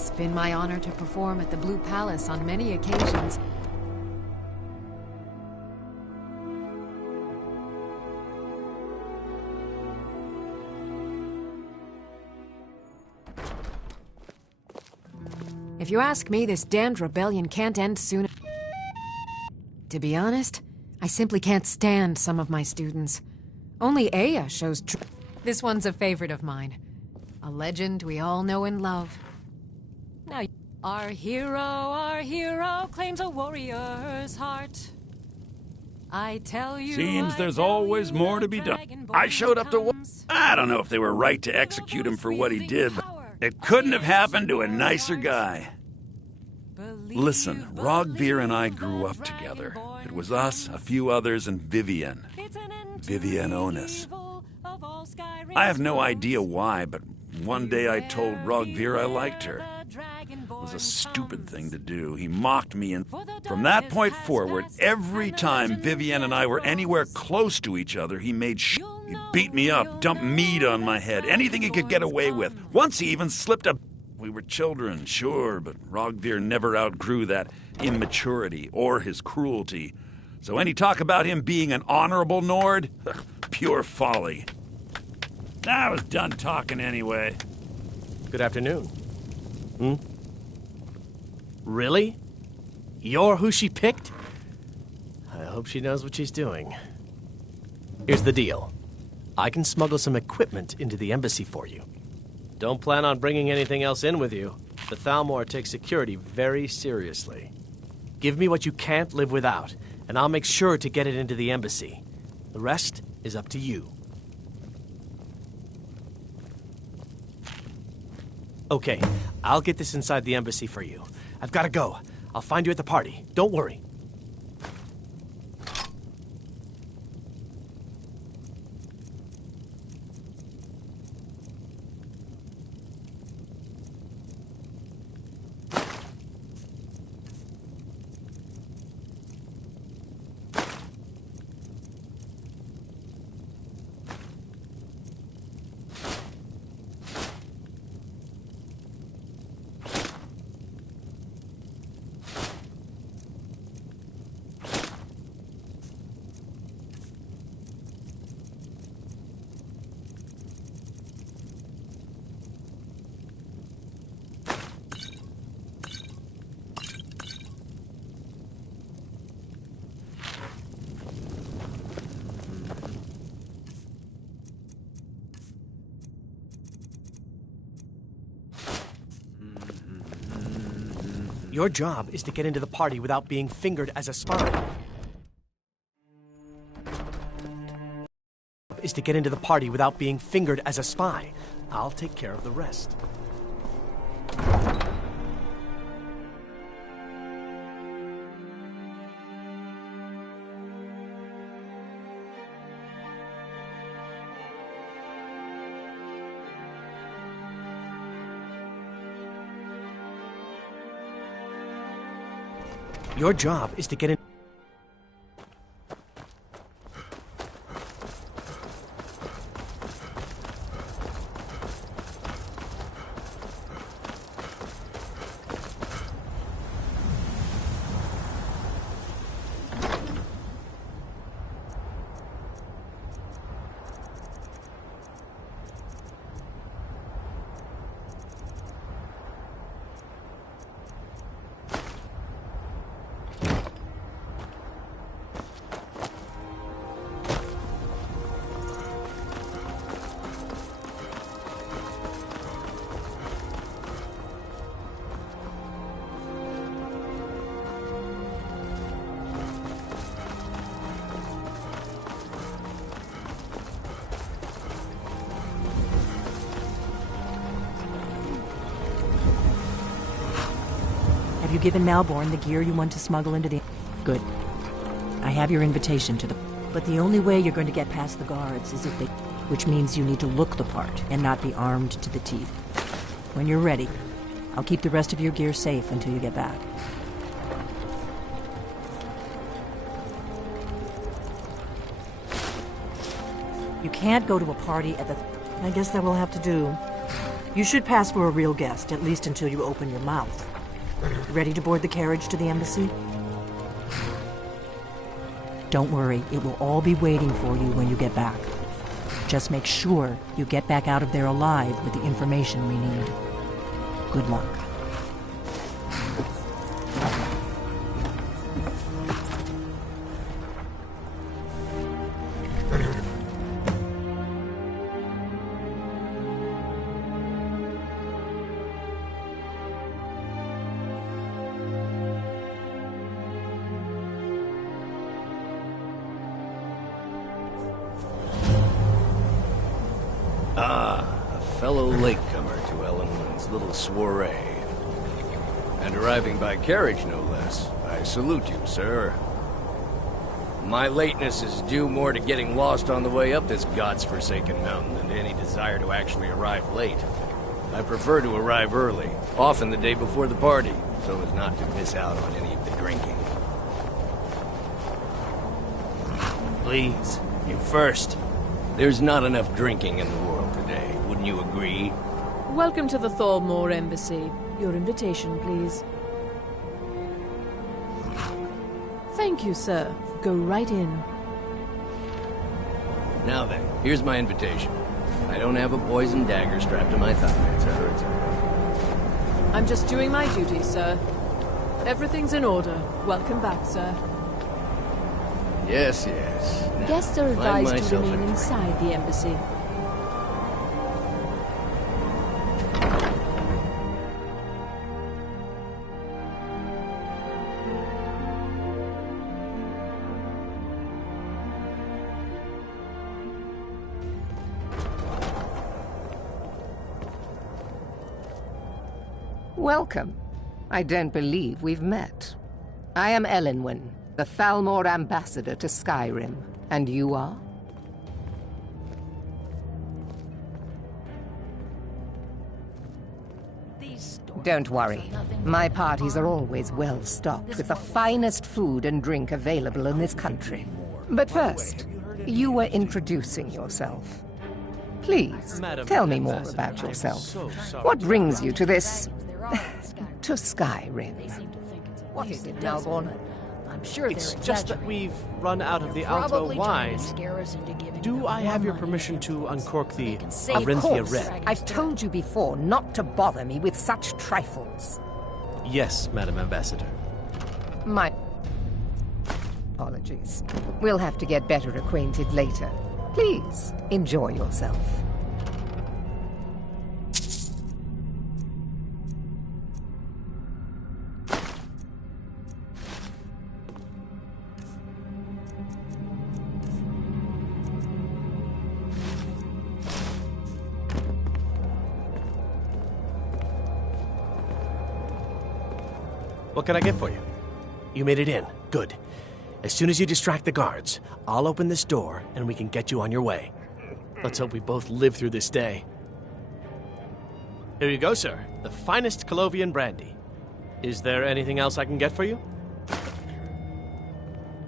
It's been my honor to perform at the Blue Palace on many occasions. If you ask me, this damned rebellion can't end soon. To be honest, I simply can't stand some of my students. Only Aya shows This one's a favorite of mine. A legend we all know and love. Now, our hero claims a warrior's heart. I tell you, Seems there's always more to be done. I showed up to... I don't know if they were right to execute him for what he did, but it couldn't have happened to a nicer guy. Listen, Rogvir and I grew up together. It was us, a few others, and Vivienne. Vivienne Onus. I have no idea why, but one day I told Rogvir I liked her. It was a stupid thing to do. He mocked me, and from that point forward, every time Vivienne and I were anywhere close to each other, he made He beat me up, dumped meat on my head, anything he could get away with. Once he even slipped a... We were children, sure, but Rogvir never outgrew that immaturity or his cruelty. So any talk about him being an honorable Nord? Pure folly. I was done talking anyway. Good afternoon. Really? You're who she picked? I hope she knows what she's doing. Here's the deal. I can smuggle some equipment into the embassy for you. Don't plan on bringing anything else in with you. The Thalmor takes security very seriously. Give me what you can't live without, and I'll make sure to get it into the embassy. The rest is up to you. Okay, I'll get this inside the embassy for you. I've got to go. I'll find you at the party. Don't worry. Your job is to get into the party without being fingered as a spy. I'll take care of the rest. Your job is to get in... Have you given Malborn the gear you want to smuggle into the... Good. I have your invitation to the... But the only way you're going to get past the guards is if they... Which means you need to look the part and not be armed to the teeth. When you're ready, I'll keep the rest of your gear safe until you get back. You can't go to a party at the... I guess that will have to do. You should pass for a real guest, at least until you open your mouth. Ready to board the carriage to the embassy? Don't worry, it will all be waiting for you when you get back. Just make sure you get back out of there alive with the information we need. Good luck. A fellow latecomer to Ellenwood's little soiree. And arriving by carriage, no less. I salute you, sir. My lateness is due more to getting lost on the way up this god's-forsaken mountain than to any desire to actually arrive late. I prefer to arrive early, often the day before the party, so as not to miss out on any of the drinking. Please, you first. There's not enough drinking in the world today, wouldn't you agree? Welcome to the Thalmor Embassy. Your invitation, please. Thank you, sir. Go right in. Now then, here's my invitation. I don't have a poison dagger strapped to my thigh, etc., etc. I'm just doing my duty, sir. Everything's in order. Welcome back, sir. Yes, yes. Now, Guests are advised to myself a remain drink. inside the embassy. Welcome. I don't believe we've met. I am Elenwen, the Thalmor ambassador to Skyrim. And you are? Don't worry. My parties are always well stocked with the finest food and drink available in this country. But first, you were introducing yourself. Please, tell me more about yourself. What brings you to this... to Skyrim? What is it, Melbourne? I'm sure It's just that we've run out of the Alto wine. Do I have your permission to uncork the Of Arinthia course. Red? I've told you before not to bother me with such trifles. Yes, Madam Ambassador. My apologies. We'll have to get better acquainted later. Please, enjoy yourself. What can I get for you? You made it in. Good. As soon as you distract the guards, I'll open this door and we can get you on your way. Let's hope we both live through this day. Here you go, sir. The finest Colovian brandy. Is there anything else I can get for you?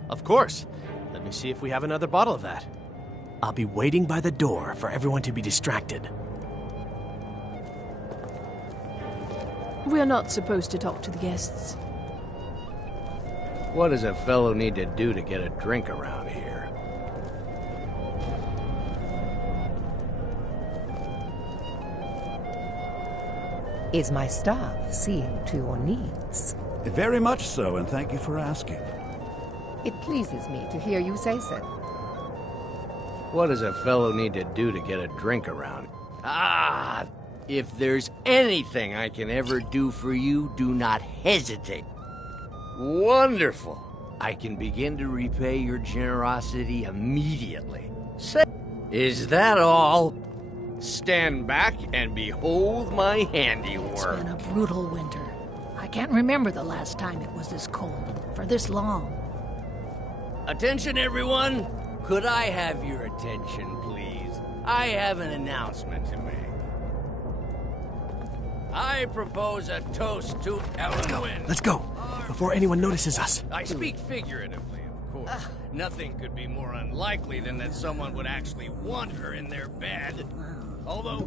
Of course. Let me see if we have another bottle of that. I'll be waiting by the door for everyone to be distracted. We're not supposed to talk to the guests. What does a fellow need to do to get a drink around here? Is my staff seeing to your needs? Very much so, and thank you for asking. It pleases me to hear you say so. What does a fellow need to do to get a drink around? Ah! If there's anything I can ever do for you, do not hesitate. Wonderful! I can begin to repay your generosity immediately. Is that all? Stand back and behold my handiwork. It's been a brutal winter. I can't remember the last time it was this cold and for this long. Attention, everyone! Could I have your attention, please? I have an announcement to make. I propose a toast to Elenwen. Let's go, before anyone notices us. I speak figuratively, of course. Nothing could be more unlikely than that someone would actually want her in their bed. Although,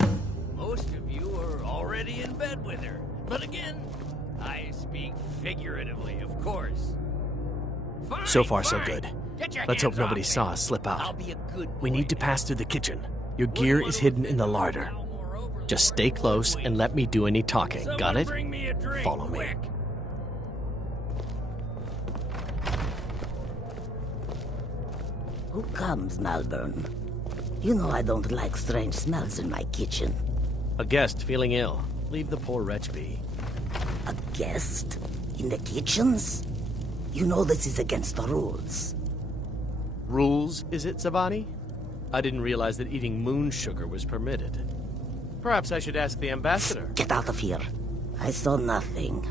most of you are already in bed with her. But again, I speak figuratively, of course. Fine, So far, so fine. good. Get your Let's hope hands nobody off saw me. us slip I'll out. be a good We boy need to now. pass through the kitchen. Your gear is hidden in the larder. Just stay close and let me do any talking. Got Someone it? Bring me a drink, Follow me. quick. Who comes, Malvern? You know I don't like strange smells in my kitchen. A guest feeling ill. Leave the poor wretch be. A guest? In the kitchens? You know this is against the rules. Rules, is it, Savani? I didn't realize that eating moon sugar was permitted. Perhaps I should ask the ambassador. Get out of here. I saw nothing.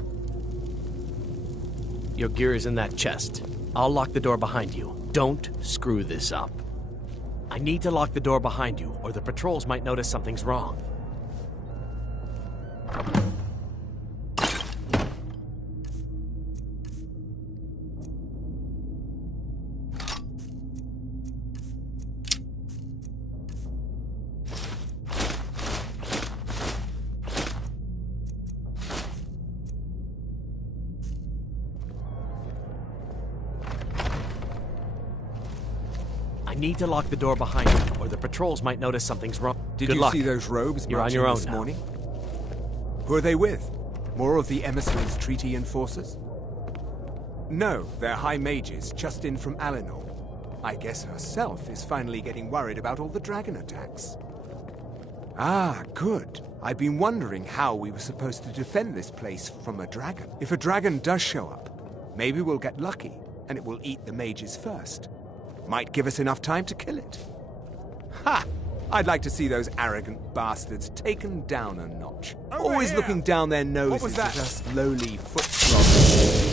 Your gear is in that chest. I'll lock the door behind you. Don't screw this up. I need to lock the door behind you, or the patrols might notice something's wrong. I need to lock the door behind you, or the patrols might notice something's wrong. Did Good you luck. see those robes You're on marching your own this now. morning? Who are they with? More of the emissaries' treaty enforcers? No, they're high mages just in from Alinor. I guess herself is finally getting worried about all the dragon attacks. Ah, good. I've been wondering how we were supposed to defend this place from a dragon. If a dragon does show up, maybe we'll get lucky, and it will eat the mages first. Might give us enough time to kill it. Ha! I'd like to see those arrogant bastards taken down a notch. Always looking down their noses at us lowly foot slobbers.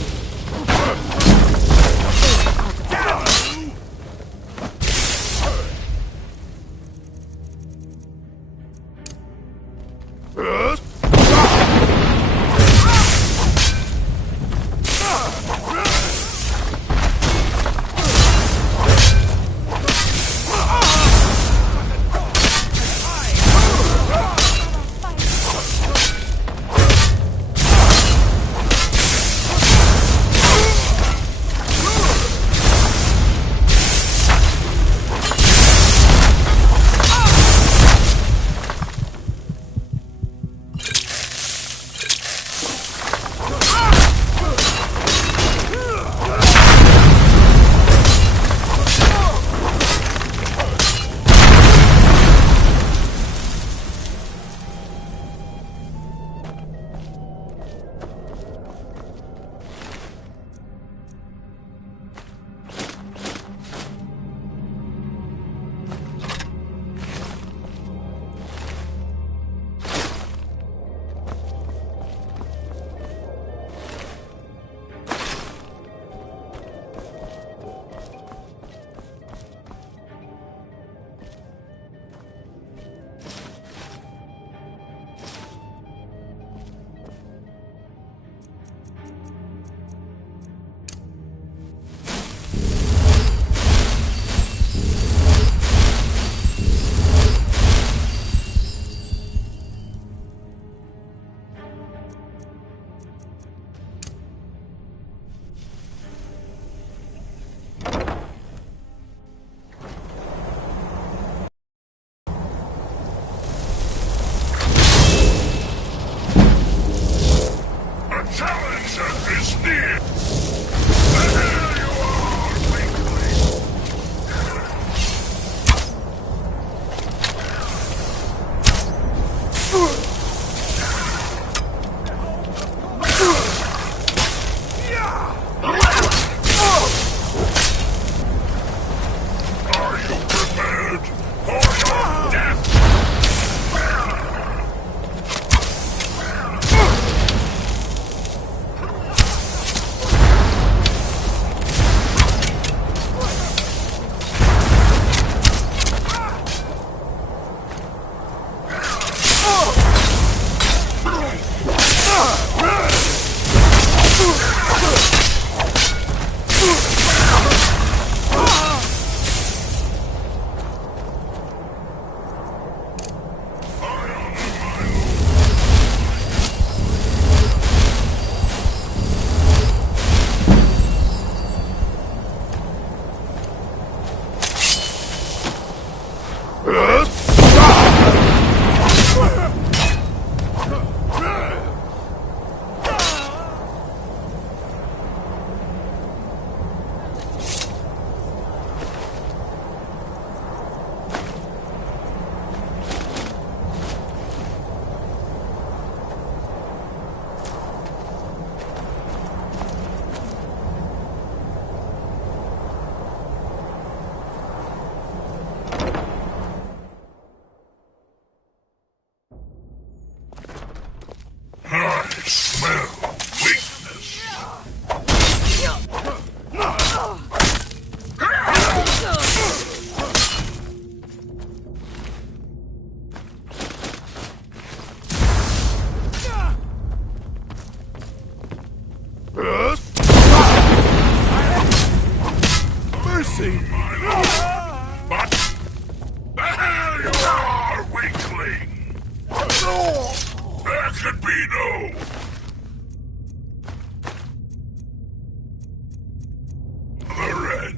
There you are, weakling! There could be no... other end.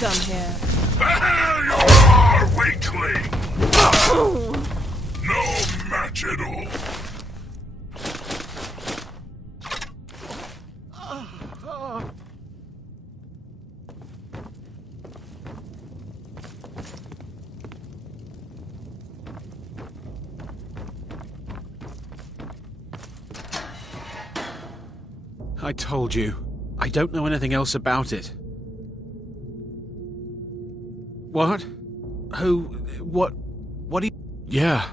Come here. There you are, weakling! No match at all. I told you. I don't know anything else about it. What? Who? What? What do you... Yeah,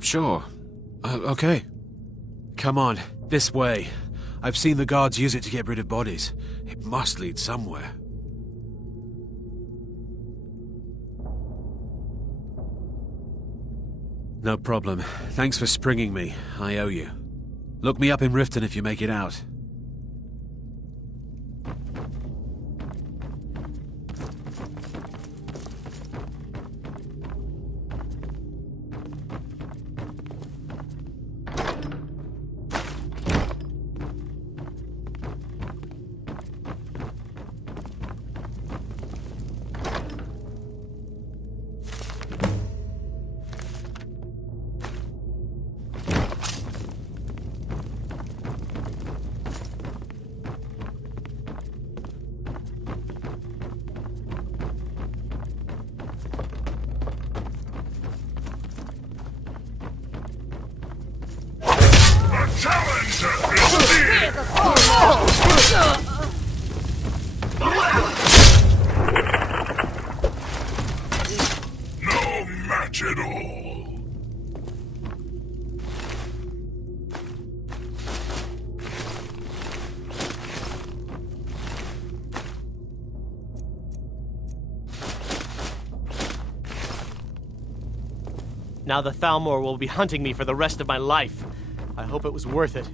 sure. Okay. Come on, this way. I've seen the guards use it to get rid of bodies. It must lead somewhere. No problem. Thanks for springing me. I owe you. Look me up in Riften if you make it out. Now the Thalmor will be hunting me for the rest of my life. I hope it was worth it.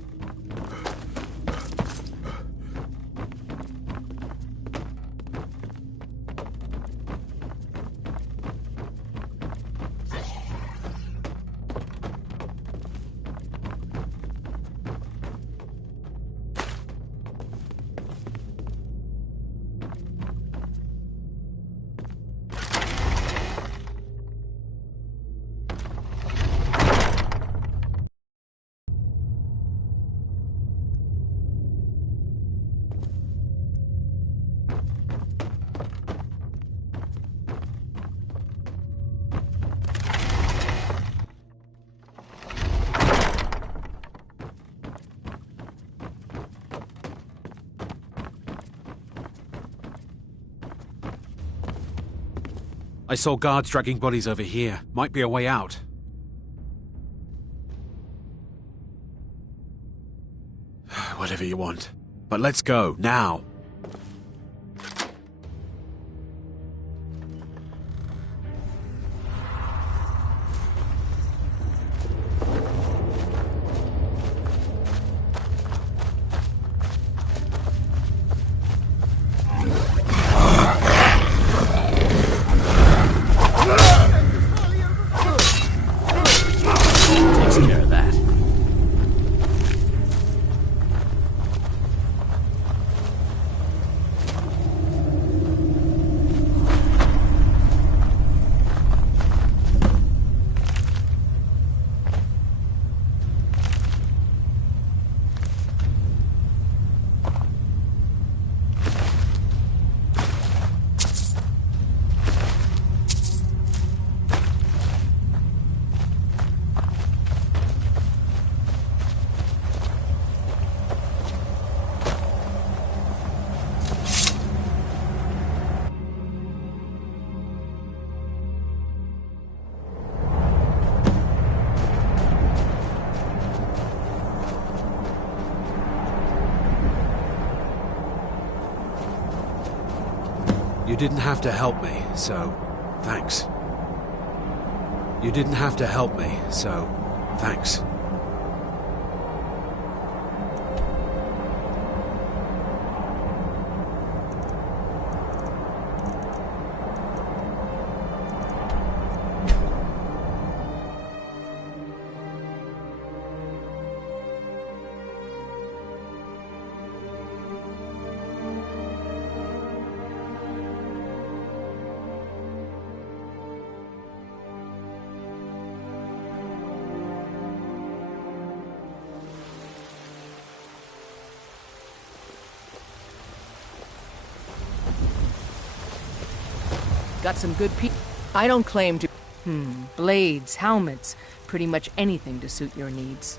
I saw guards dragging bodies over here. Might be a way out. Whatever you want. But let's go, now. You didn't have to help me, so thanks. You didn't have to help me, so thanks. Got some good I don't claim to... blades, helmets, pretty much anything to suit your needs.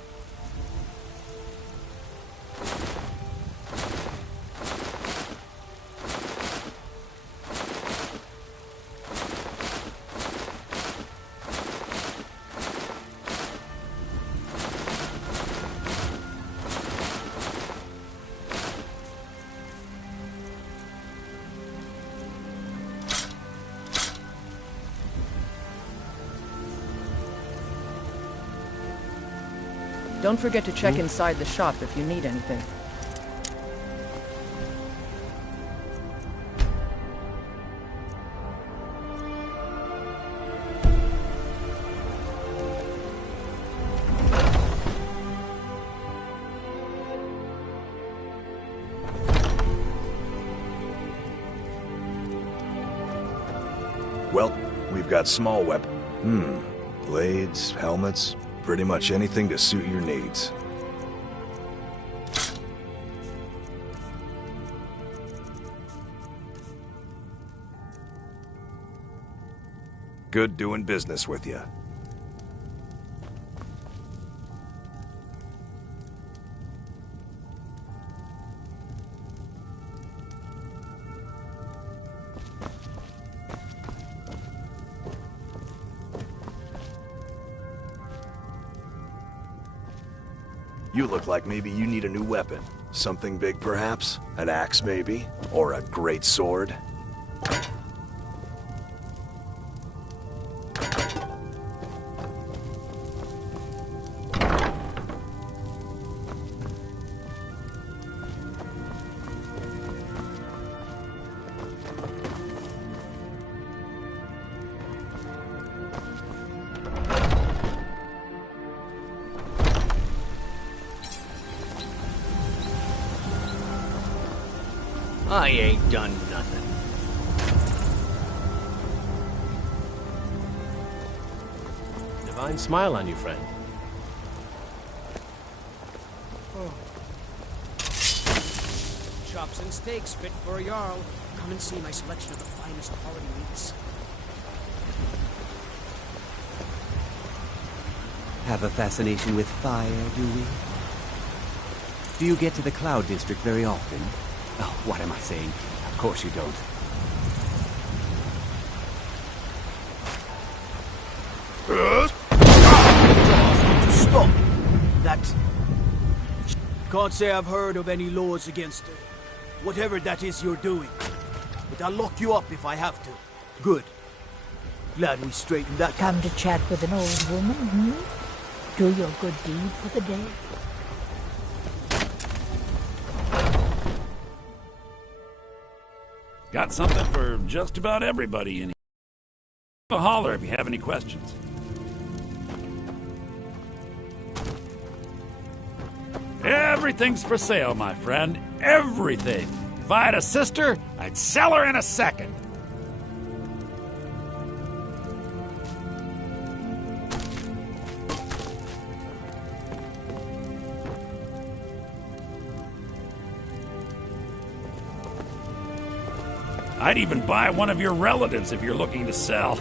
Don't forget to check inside the shop if you need anything. Well, we've got small weapons. Blades, helmets, pretty much anything to suit your needs. Good doing business with you. You look like maybe you need a new weapon. Something big, perhaps? An axe, maybe? Or a great sword? I ain't done nothing. Divine smile on you, friend. Chops and steaks fit for a Jarl. Come and see my selection of the finest quality meats. Have a fascination with fire, do we? Do you get to the Cloud District very often? Oh, what am I saying? Of course you don't. Stop! That... Can't say I've heard of any laws against whatever that is you're doing. But I'll lock you up if I have to. Good. Glad we straightened that. Come to chat with an old woman, hmm? Do your good deed for the day. Got something for just about everybody in here. A holler if you have any questions. Everything's for sale, my friend. Everything. If I had a sister, I'd sell her in a second. I'd even buy one of your relatives if you're looking to sell.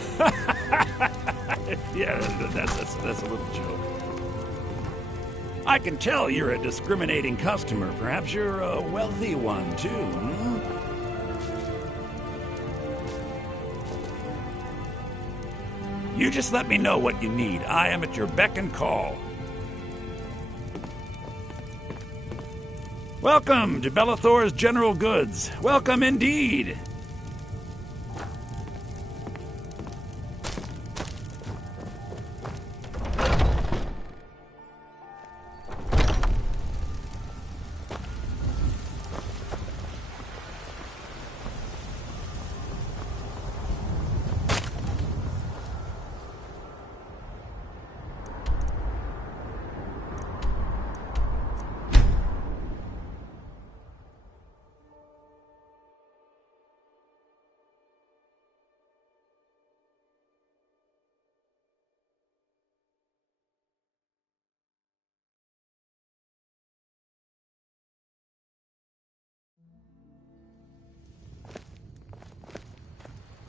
Yeah, that's a little joke. I can tell you're a discriminating customer. Perhaps you're a wealthy one, too, hmm? You just let me know what you need. I am at your beck and call. Welcome to Bellathor's General Goods. Welcome indeed.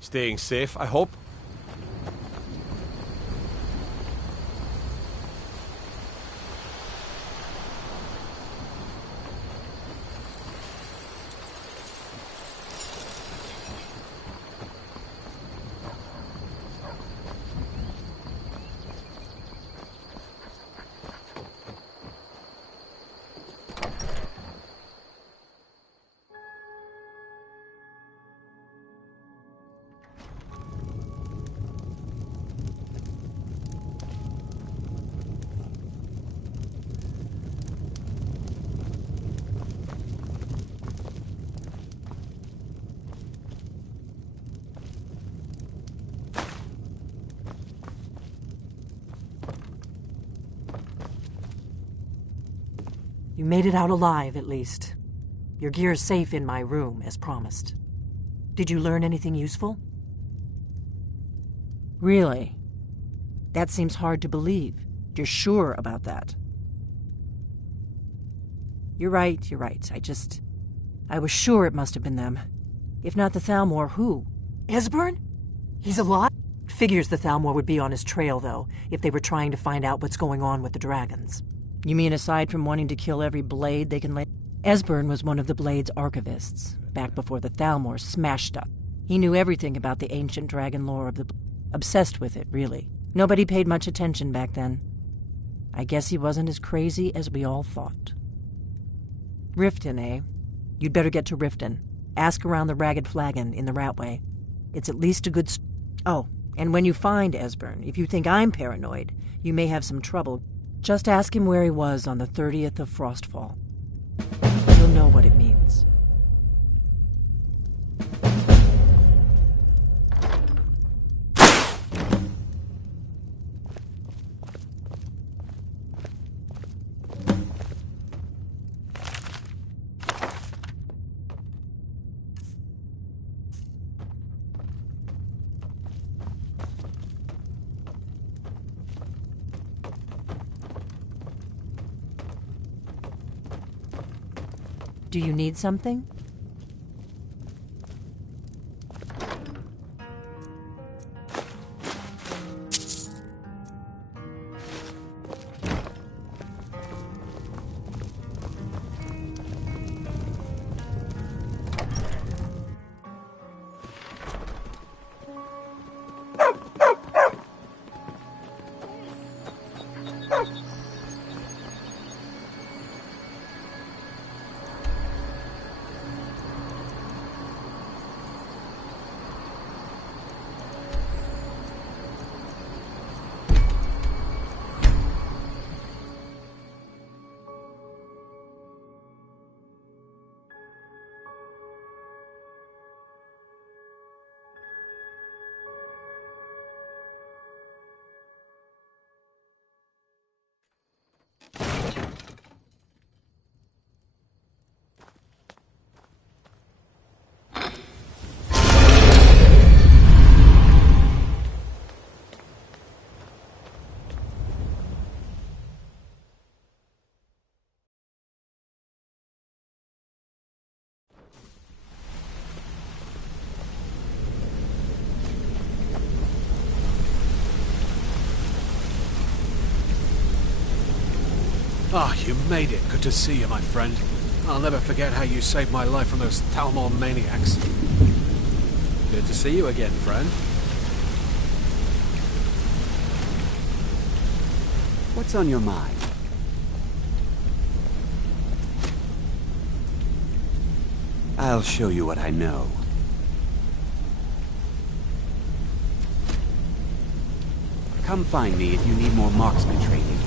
Staying safe, I hope? You made it out alive, at least. Your gear's safe in my room, as promised. Did you learn anything useful? Really? That seems hard to believe. You're sure about that? You're right. I was sure it must have been them. If not the Thalmor, who? Esbern? He's alive? Figures the Thalmor would be on his trail, though, if they were trying to find out what's going on with the dragons. You mean aside from wanting to kill every blade they can lay? Esbern was one of the Blade's archivists, back before the Thalmor smashed up. He knew everything about the ancient dragon lore of the... Obsessed with it, really. Nobody paid much attention back then. I guess he wasn't as crazy as we all thought. Riften, eh? You'd better get to Riften. Ask around the Ragged Flagon in the Ratway. It's at least a good... Oh, and when you find Esbern, if you think I'm paranoid, you may have some trouble. Just ask him where he was on the 30th of Frostfall. You'll know what it means. Do you need something? Ah, you made it. Good to see you, my friend. I'll never forget how you saved my life from those Talmor maniacs. Good to see you again, friend. What's on your mind? I'll show you what I know. Come find me if you need more marksman training.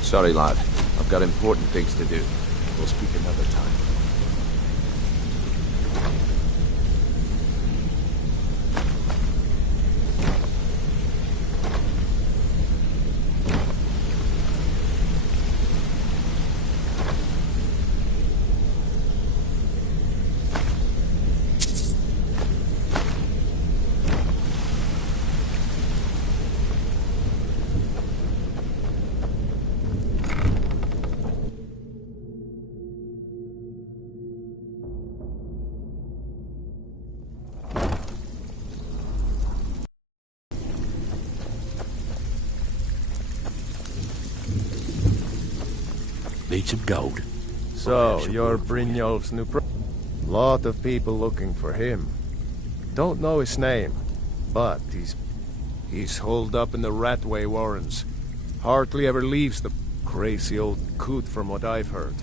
Sorry, lad. I've got important things to do. We'll speak another time. Need some gold. So, you're Brynjolf's new Lot of people looking for him. Don't know his name, but he's holed up in the Ratway Warrens. Hardly ever leaves the crazy old coot from what I've heard.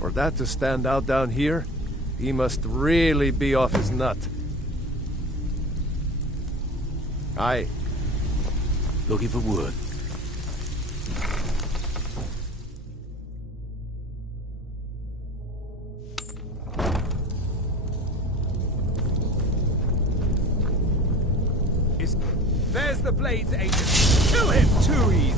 For that to stand out down here, he must really be off his nut. Aye. Looking for wood. There's the Blades agent. Kill him! Too easy.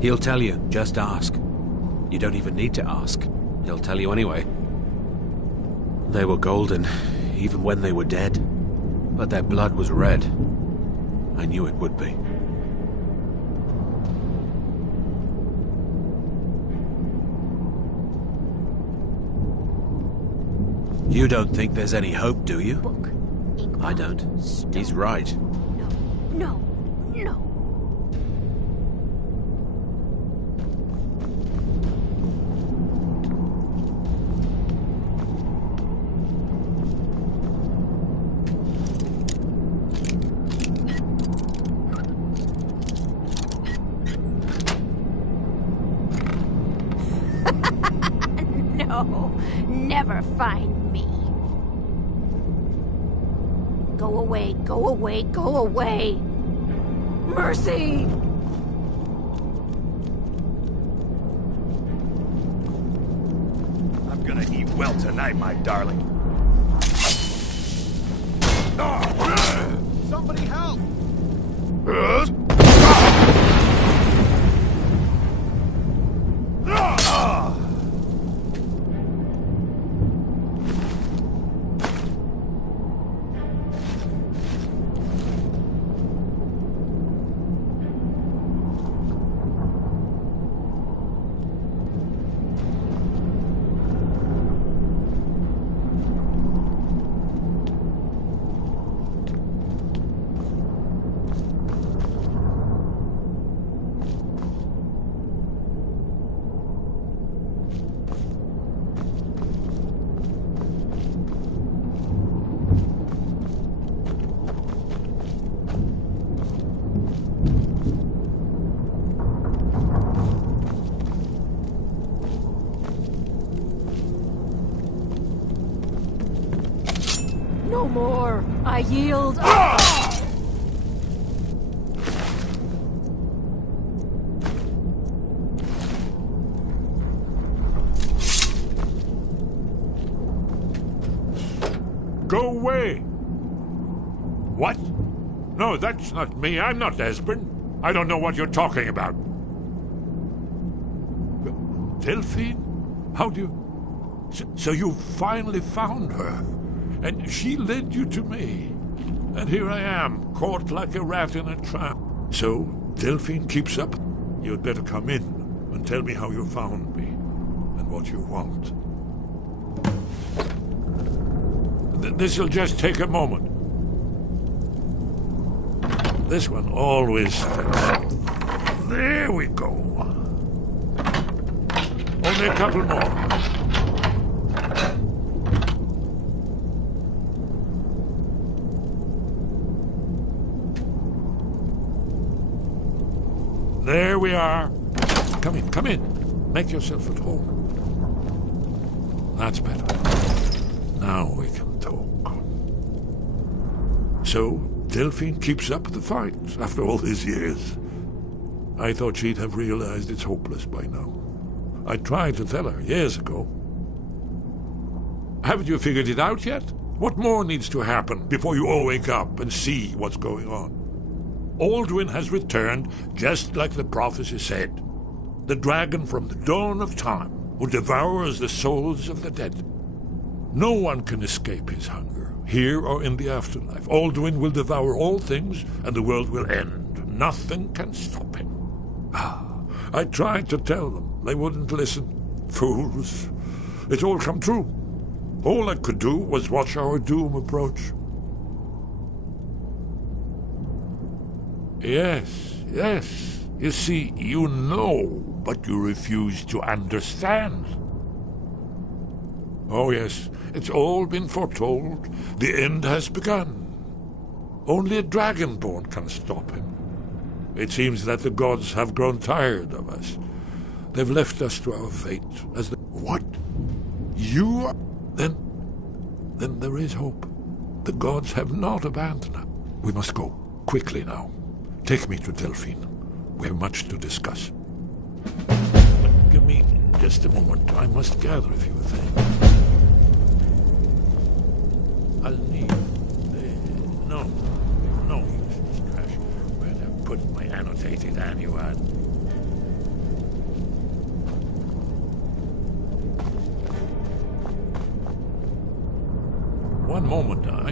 He'll tell you, just ask. You don't even need to ask. He'll tell you anyway. They were golden, even when they were dead. But their blood was red. I knew it would be. You don't think there's any hope, do you? Book. I don't. He's right. No. No, never find me. Go away, go away, go away! Mercy! I'm gonna eat well tonight, my darling. Somebody help! No more! I yield! Go away! What? No, that's not me. I'm not Esbern. I don't know what you're talking about. Delphine? How do you... So you finally found her, and she led you to me. And here I am, caught like a rat in a trap. So, Delphine keeps up. You'd better come in and tell me how you found me, and what you want. This'll just take a moment. This one always sticks. There we go. Only a couple more. There we are. Come in, come in. Make yourself at home. That's better. Now we can talk. So, Delphine keeps up the fight after all these years. I thought she'd have realized it's hopeless by now. I tried to tell her years ago. Haven't you figured it out yet? What more needs to happen before you all wake up and see what's going on? Alduin has returned just like the prophecy said. The dragon from the dawn of time who devours the souls of the dead. No one can escape his hunger, here or in the afterlife. Alduin will devour all things, and the world will end. Nothing can stop him. I tried to tell them. They wouldn't listen. Fools. It's all come true. All I could do was watch our doom approach. Yes. You see, you know, but you refuse to understand. Oh, yes, it's all been foretold. The end has begun. Only a dragonborn can stop him. It seems that the gods have grown tired of us. They've left us to our fate as the... What? You are... Then there is hope. The gods have not abandoned us. We must go, quickly now. Take me to Delphine. We have much to discuss. Give me just a moment. I must gather a few things. I'll need... No, use this trash. Where did I put my annotated annual?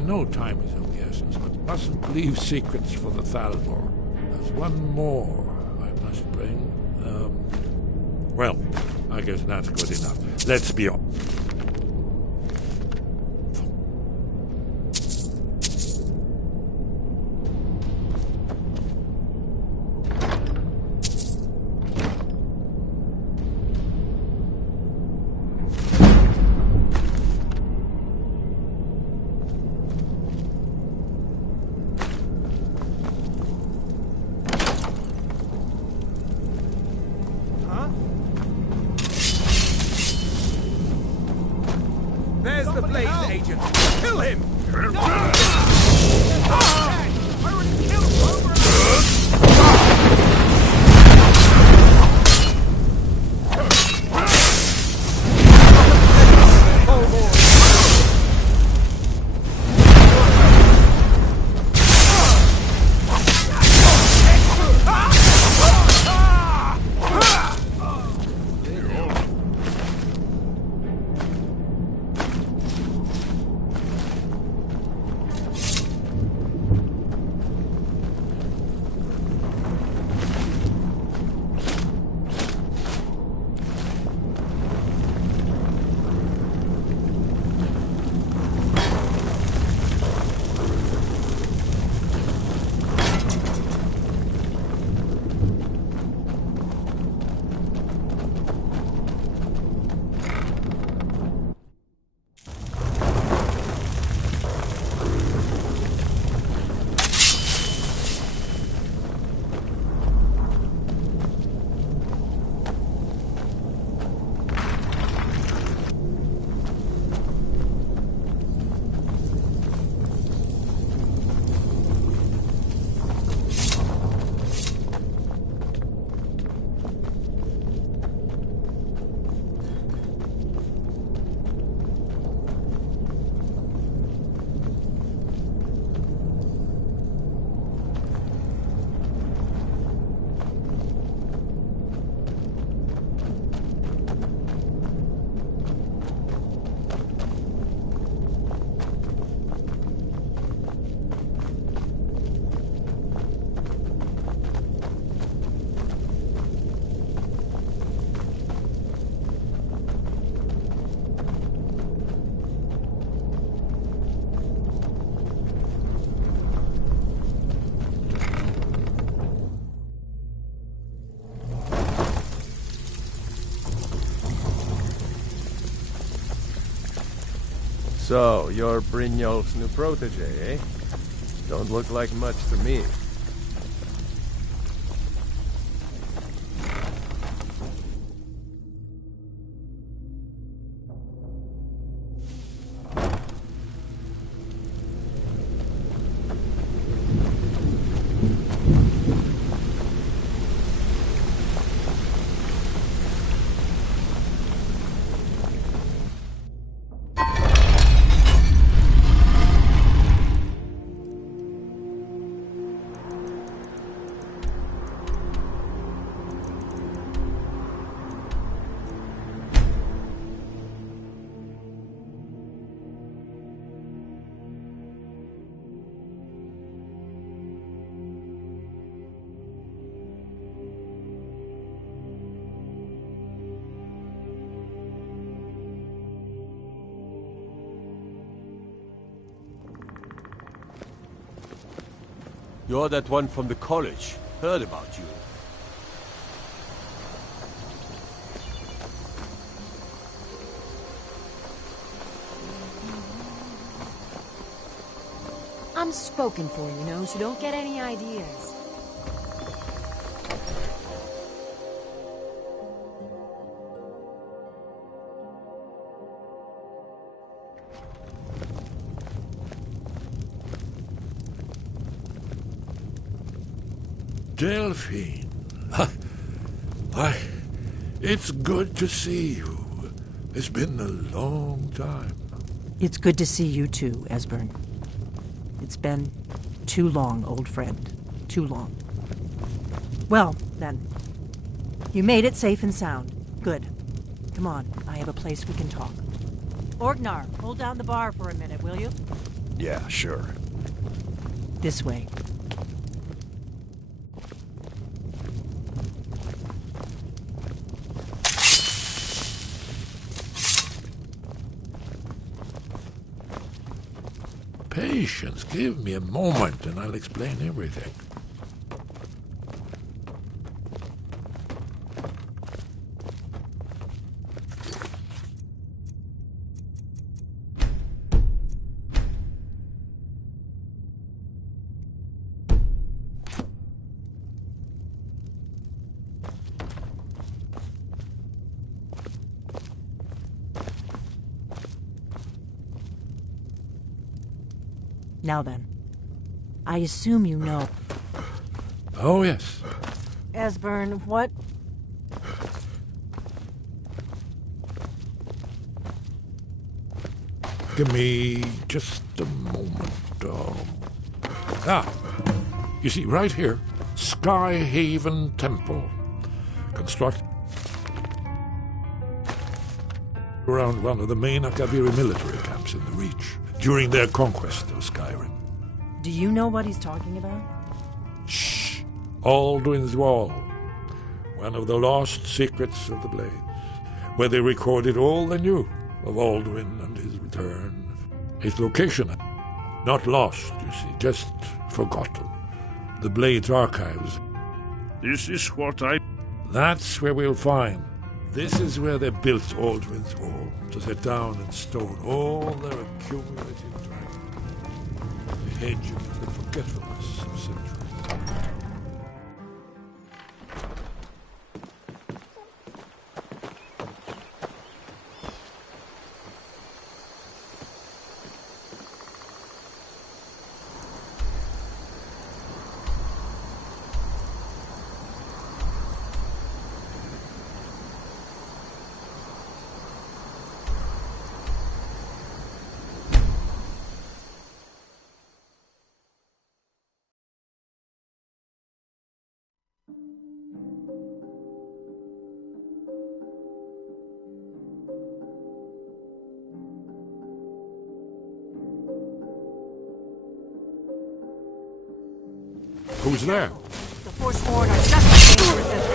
know time is of the essence, but mustn't leave secrets for the Thalmor. There's one more I must bring. Well, I guess that's good enough. Let's be off. There's the Blaze agent. Kill him! So, you're Brynjolf's new protege, eh? Don't look like much to me. You're that one from the college. Heard about you. I'm spoken for, you know, so don't get any ideas. Delphine. Why, it's good to see you. It's been a long time. It's good to see you too, Esbern. It's been too long, old friend. Too long. Well, then. You made it safe and sound. Good. Come on, I have a place we can talk. Orgnar, hold down the bar for a minute, will you? Yeah, sure. This way. Patience, give me a moment and I'll explain everything. Now then, I assume you know. Oh, yes. Esbern, what? Give me just a moment. You see, right here, Sky Haven Temple. Construct around one of the main Akaviri military camps in the Reach during their conquest of Skyrim. Do you know what he's talking about? Shh! Alduin's Wall. One of the lost secrets of the Blades, where they recorded all they knew of Alduin and his return. Its location, not lost, you see, just forgotten. The Blades archives. This is what That's where we'll find. This is where they built Alduin's Wall, to set down in stone all their accumulated dragons, the hedging of the forgetfulness of centuries. Who's there? The Forsworn are just as dangerous as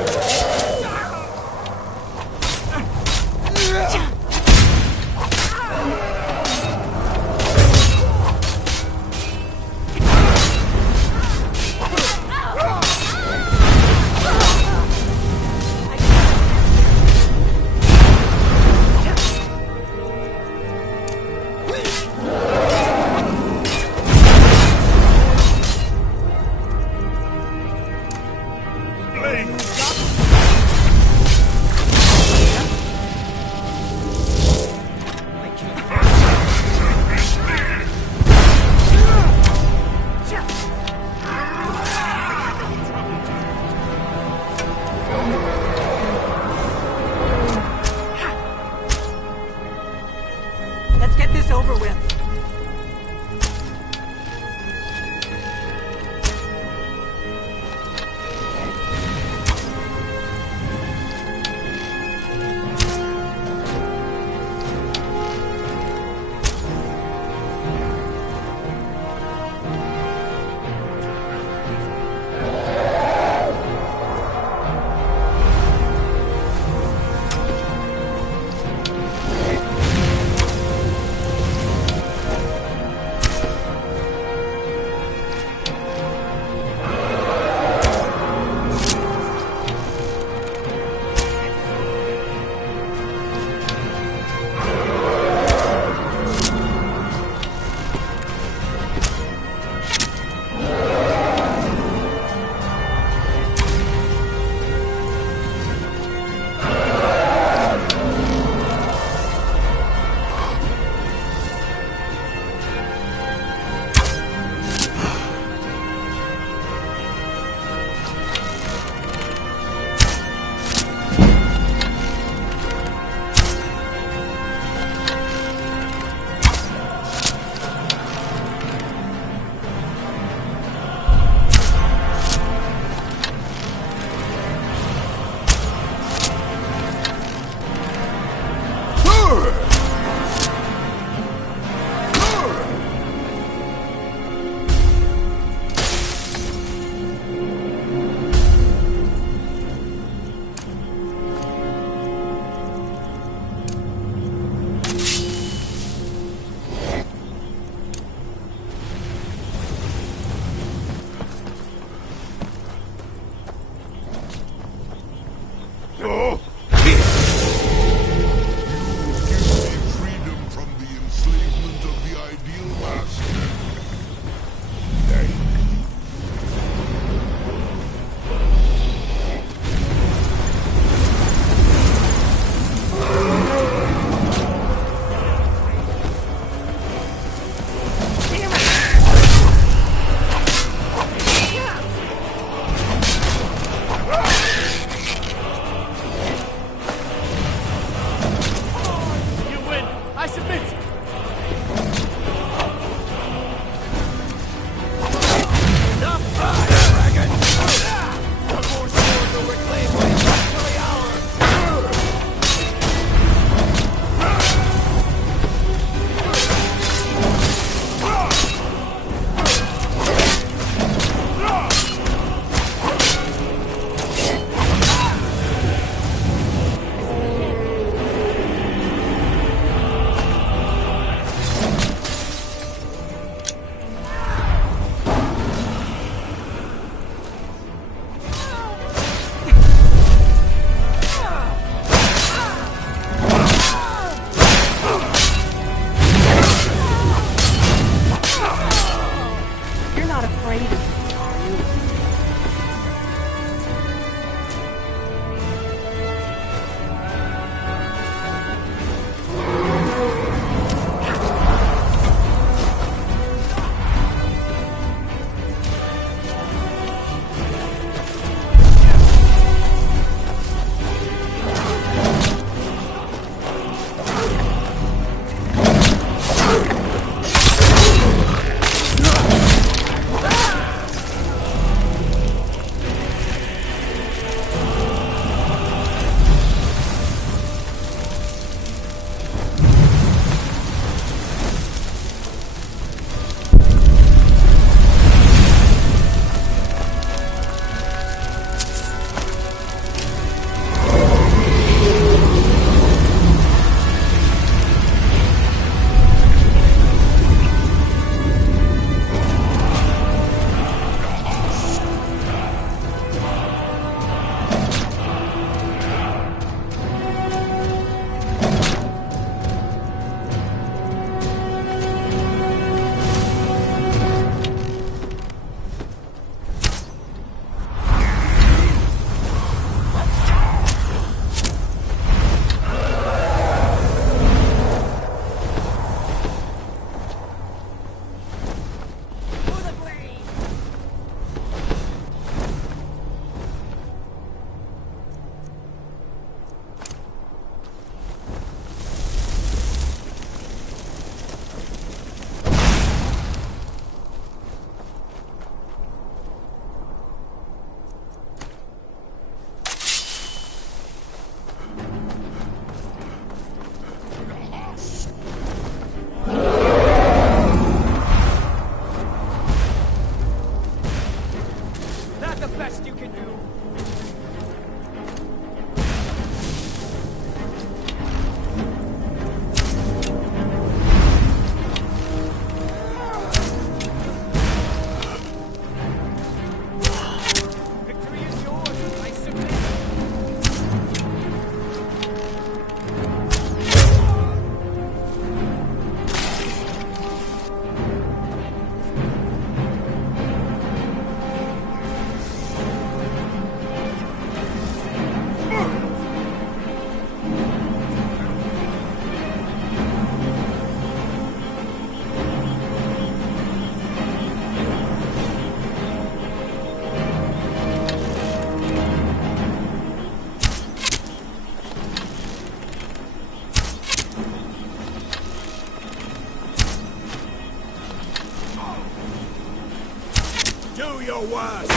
afraid of me, are you? Do your worst!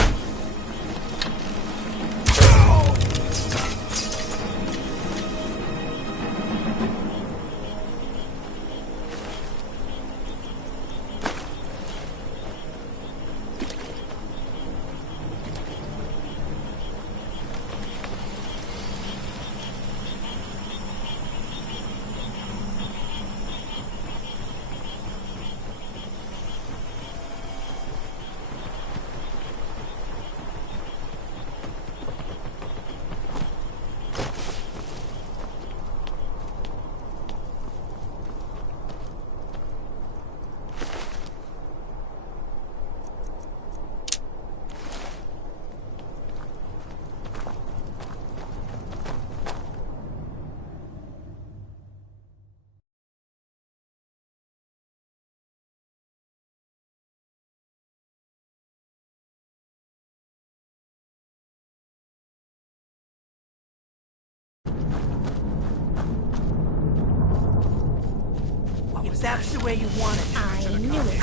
If that's the way you want it, I knew it.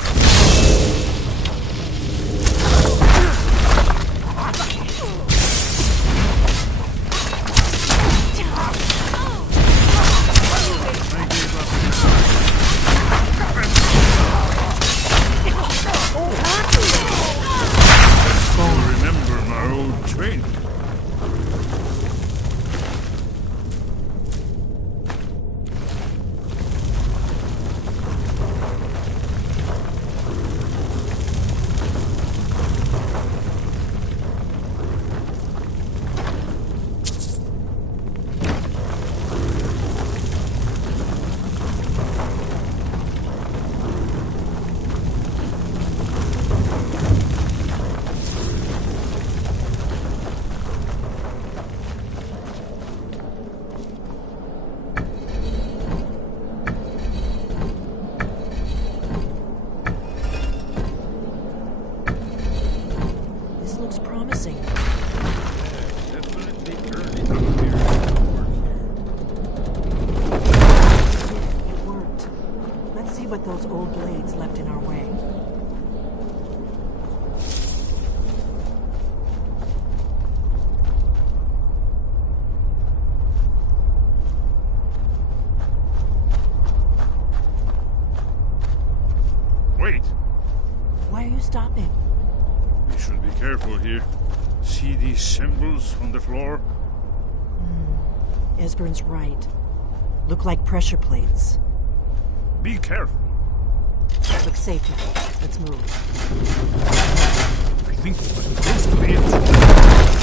Remember my old training. This looks promising. Definitely early up here. It worked. Let's see what those old blades left in our way. Wait! Why are you stopping? We should be careful here. See these symbols on the floor? Esbern's right. Look like pressure plates. Be careful. Looks safe now. Let's move. I think we're close to the entrance.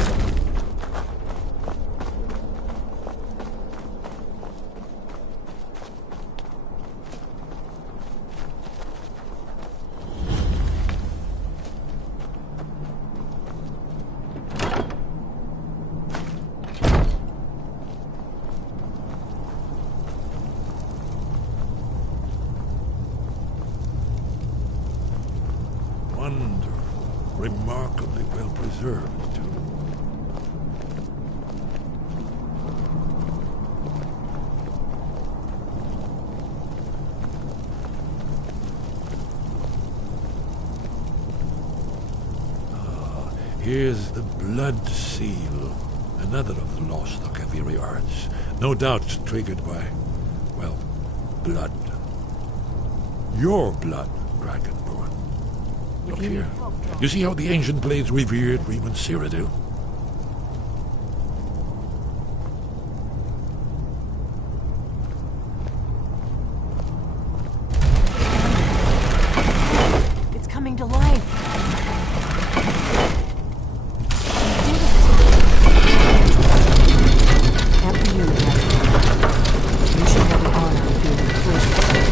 Wonderful. Remarkably well preserved, too. Here's the blood seal, another of the lost Akaviri arts. No doubt triggered by, well, blood. Your blood, Dragonborn. Look here. You see how the ancient blades revered Reman Cyrodiil? It's coming to life. After you, Dragonborn. You should have the honor of being the first to say it.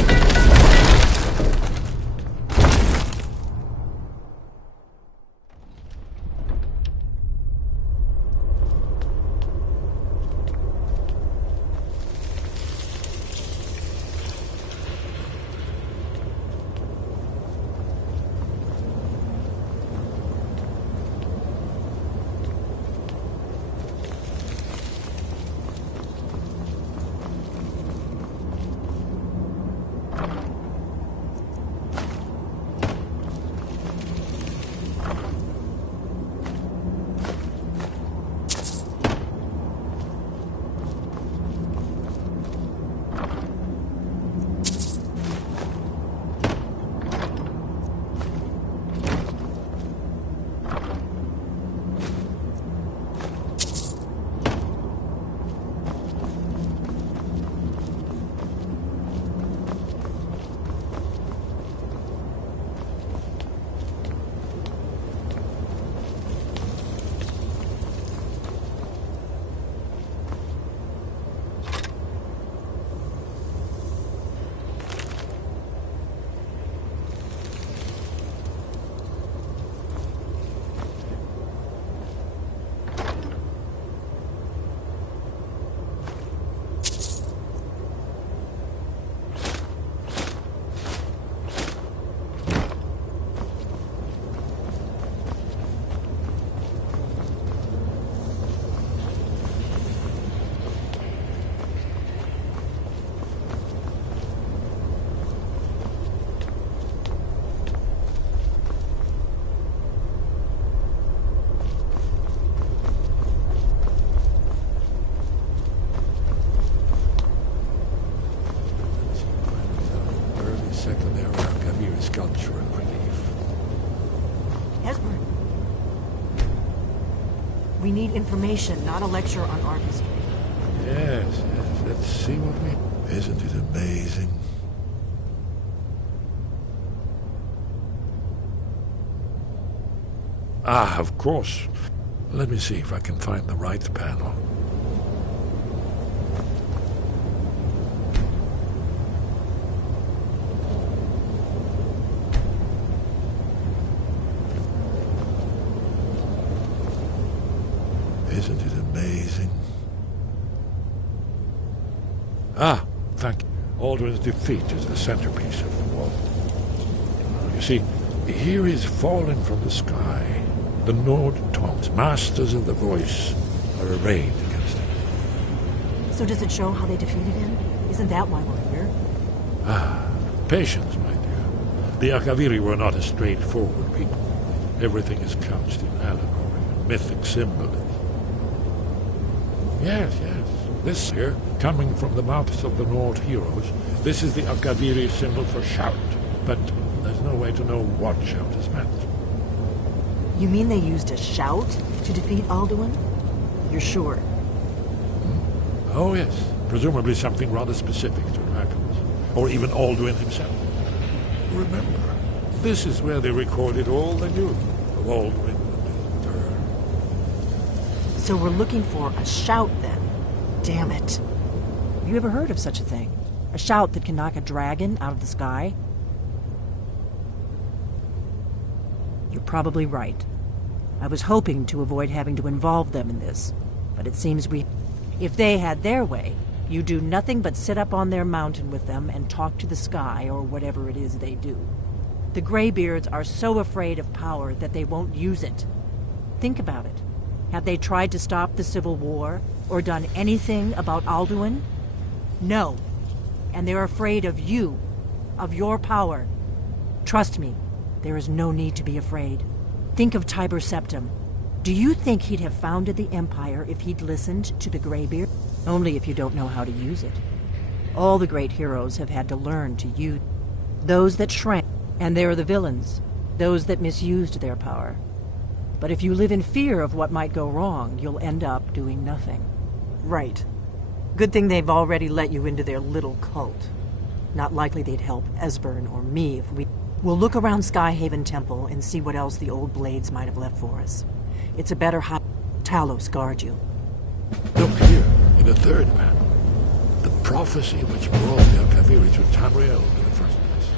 Esbern. We need information, not a lecture on art history. Yes. Let's see what we... Isn't it amazing? Ah, of course. Let me see if I can find the right panel. Isn't it amazing? Ah, thank you. Aldrin's defeat is the centerpiece of the wall. You see, here he's fallen from the sky, The Nord Tongs, masters of the voice, are arrayed against him. So does it show how they defeated him? Isn't that why we're here? Patience, my dear. The Akaviri were not a straightforward people. Everything is couched in allegory and mythic symbolism. Yes. This here, coming from the mouths of the Nord heroes, this is the Akaviri symbol for shout. But there's no way to know what shout is meant. You mean they used a shout to defeat Alduin? You're sure? Oh, yes. Presumably something rather specific to dragons. Or even Alduin himself. Remember, this is where they recorded all they knew of Alduin and his return. So we're looking for a shout, then? Damn it. Have you ever heard of such a thing? A shout that can knock a dragon out of the sky? You're probably right. I was hoping to avoid having to involve them in this, but it seems if they had their way, you do nothing but sit up on their mountain with them and talk to the sky or whatever it is they do. The Greybeards are so afraid of power that they won't use it. Think about it. Have they tried to stop the Civil War or done anything about Alduin? No. And they're afraid of you, of your power. Trust me, there is no need to be afraid. Think of Tiber Septim. Do you think he'd have founded the Empire if he'd listened to the Greybeard? Only if you don't know how to use it. All the great heroes have had to learn to use those that shrank, and there are the villains, those that misused their power. But if you live in fear of what might go wrong, you'll end up doing nothing. Right. Good thing they've already let you into their little cult. Not likely they'd help Esbern or me if we... We'll look around Skyhaven Temple and see what else the old blades might have left for us. It's a better hot... Talos guard you. Look here, in the third panel. The prophecy which brought the Akaviri to Tamriel in the first place,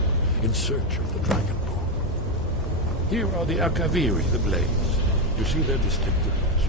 in search of the Dragonborn. Here are the Akaviri, the blades. You see their distinctive swords.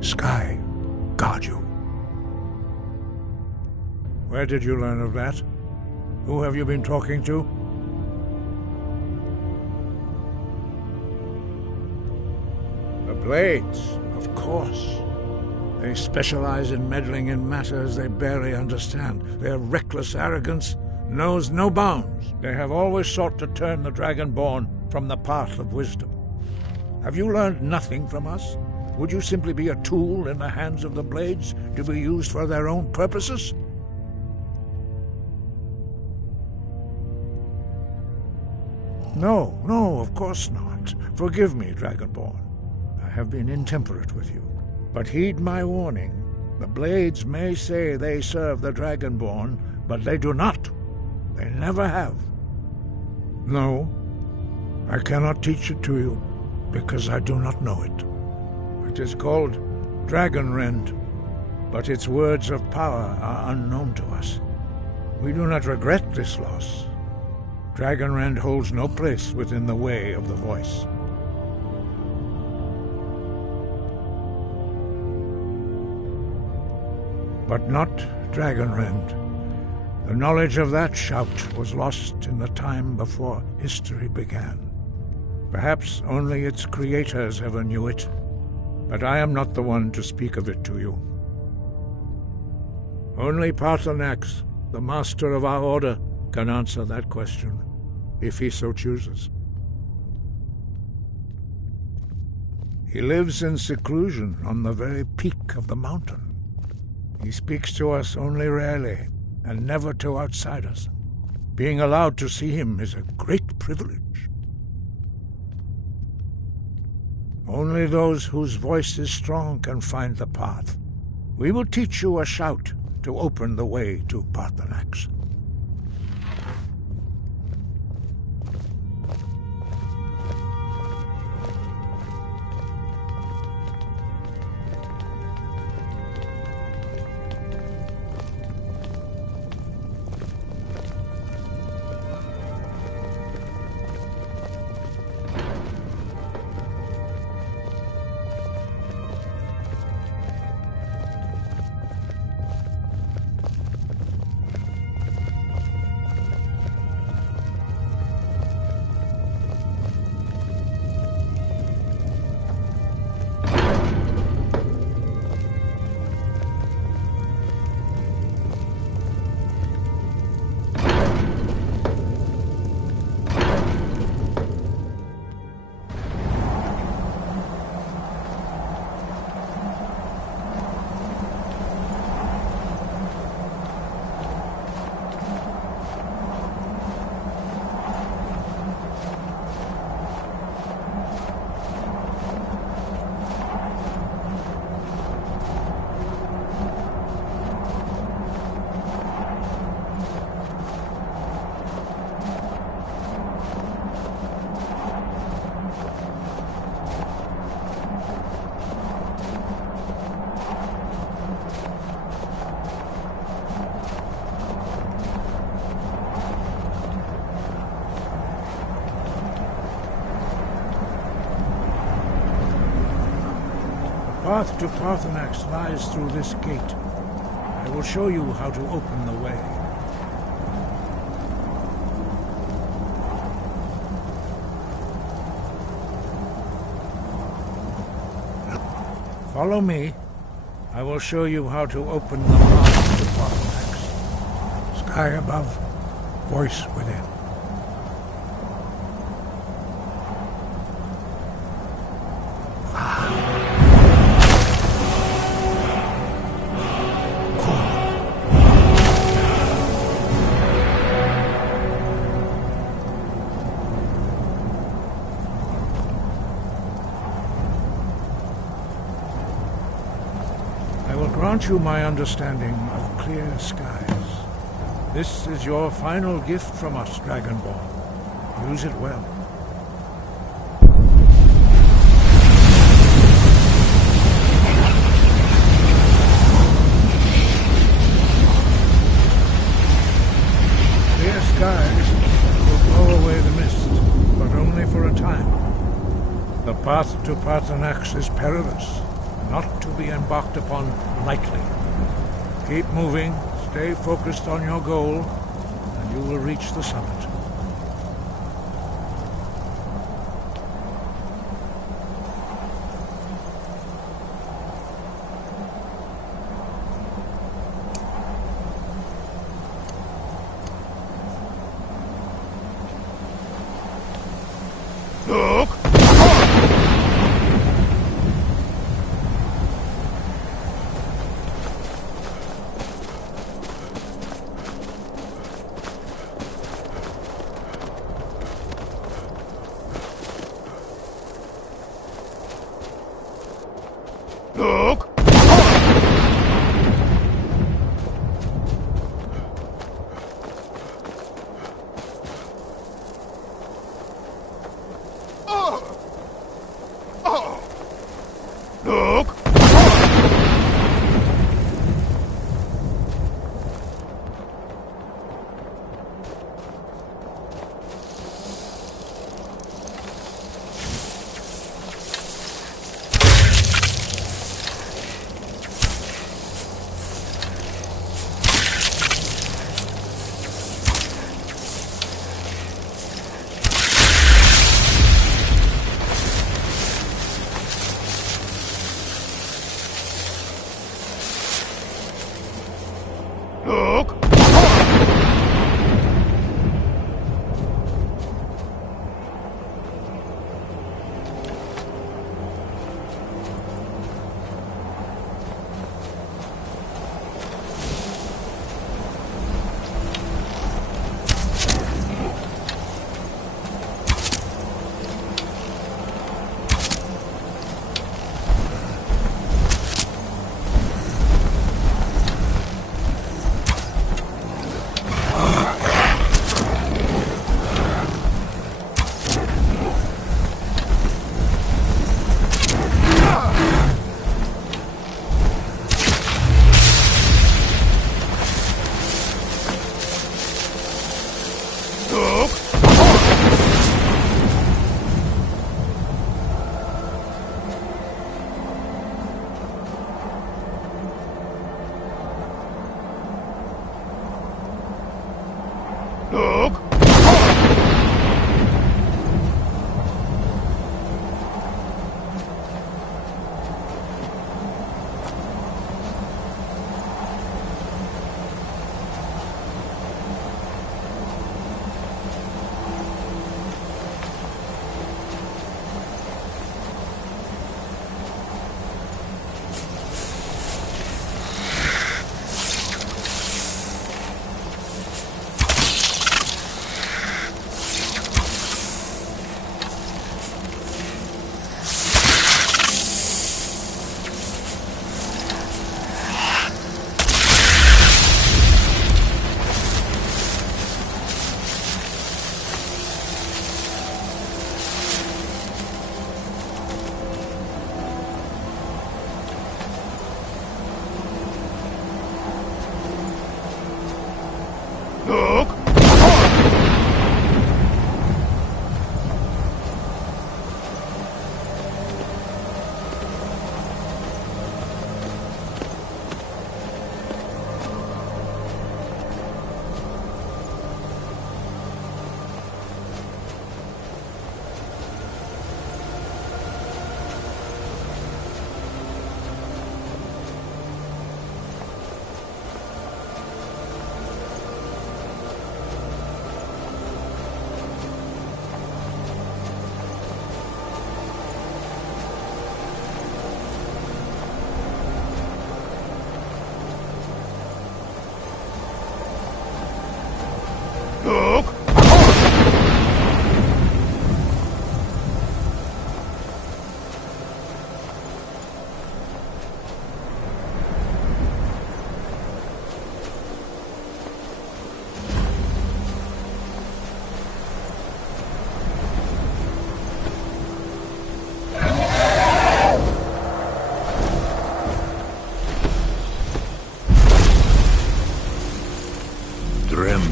Sky, guard you. Where did you learn of that? Who have you been talking to? The Blades, of course. They specialize in meddling in matters they barely understand. Their reckless arrogance knows no bounds. They have always sought to turn the Dragonborn from the path of wisdom. Have you learned nothing from us? Would you simply be a tool in the hands of the Blades to be used for their own purposes? No, no, of course not. Forgive me, Dragonborn. I have been intemperate with you. But heed my warning. The Blades may say they serve the Dragonborn, but they do not. They never have. No, I cannot teach it to you, because I do not know it. It is called Dragonrend, but its words of power are unknown to us. We do not regret this loss. Dragonrend holds no place within the way of the voice. But not Dragonrend. The knowledge of that shout was lost in the time before history began. Perhaps only its creators ever knew it, but I am not the one to speak of it to you. Only Paarthurnax, the master of our order, can answer that question, if he so chooses. He lives in seclusion on the very peak of the mountain. He speaks to us only rarely, and never to outsiders. Being allowed to see him is a great privilege. Only those whose voice is strong can find the path. We will teach you a shout to open the way to Paarthurnax. The path to Paarthurnax lies through this gate. I will show you how to open the way. Follow me. I will show you how to open the path to Paarthurnax. Sky above, voice within. Grant you my understanding of clear skies. This is your final gift from us, Dragonborn. Use it well. Clear skies will blow away the mist, but only for a time. The path to Paarthurnax is perilous, not to be embarked upon lightly. Keep moving, stay focused on your goal, and you will reach the summit. Look!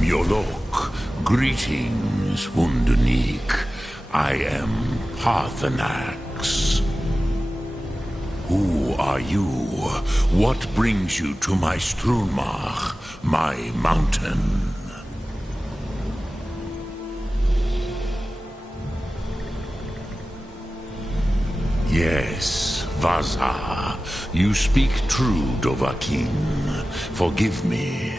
Yolok. Greetings, Wundernik. I am Parthenax. Who are you? What brings you to my Strunmach, my mountain? Yes, Vaza. You speak true, Dovahkiin. Forgive me.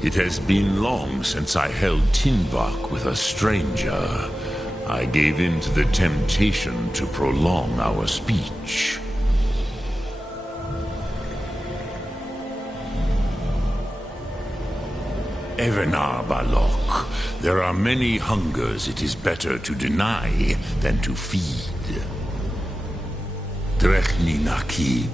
It has been long since I held Tinvak with a stranger. I gave in to the temptation to prolong our speech. Evenar Balok, there are many hungers it is better to deny than to feed. Drechni Nakib,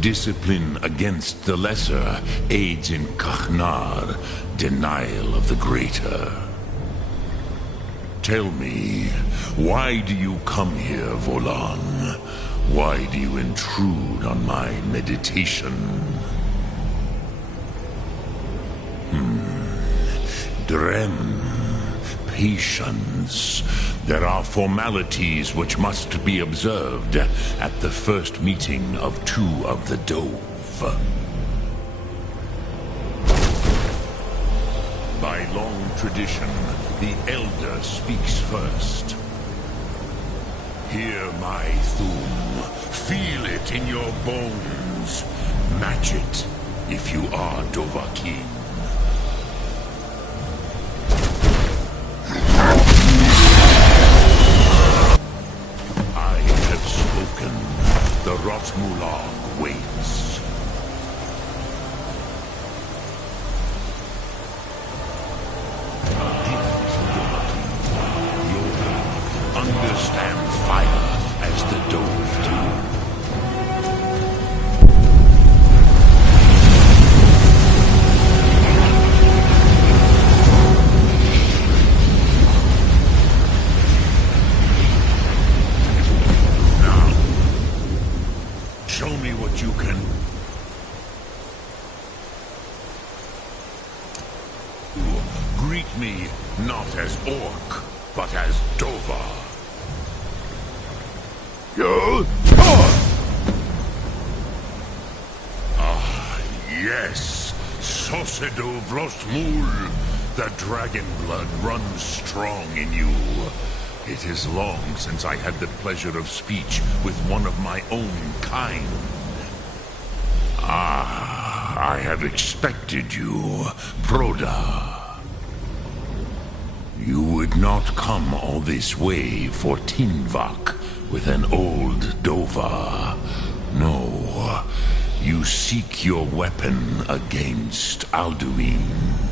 discipline against the lesser aids in Kachnar, denial of the greater. Tell me, why do you come here, Volan? Why do you intrude on my meditation? Drem, patience. There are formalities which must be observed at the first meeting of two of the Dove. By long tradition, the Elder speaks first. Hear my Thum. Feel it in your bones. Match it if you are Dovahkiin. The Rotmulag waits. You'll understand fire as the Dove do. Show me what you can. Greet me not as Orc, but as Dova. Ah, yes. Sosedo Vrostmul. The dragon blood runs strong in you. It is long since I had the pleasure of speech with one of my own kind. Ah, I have expected you, Proda. You would not come all this way for Tinvak with an old Dova. No, you seek your weapon against Alduin.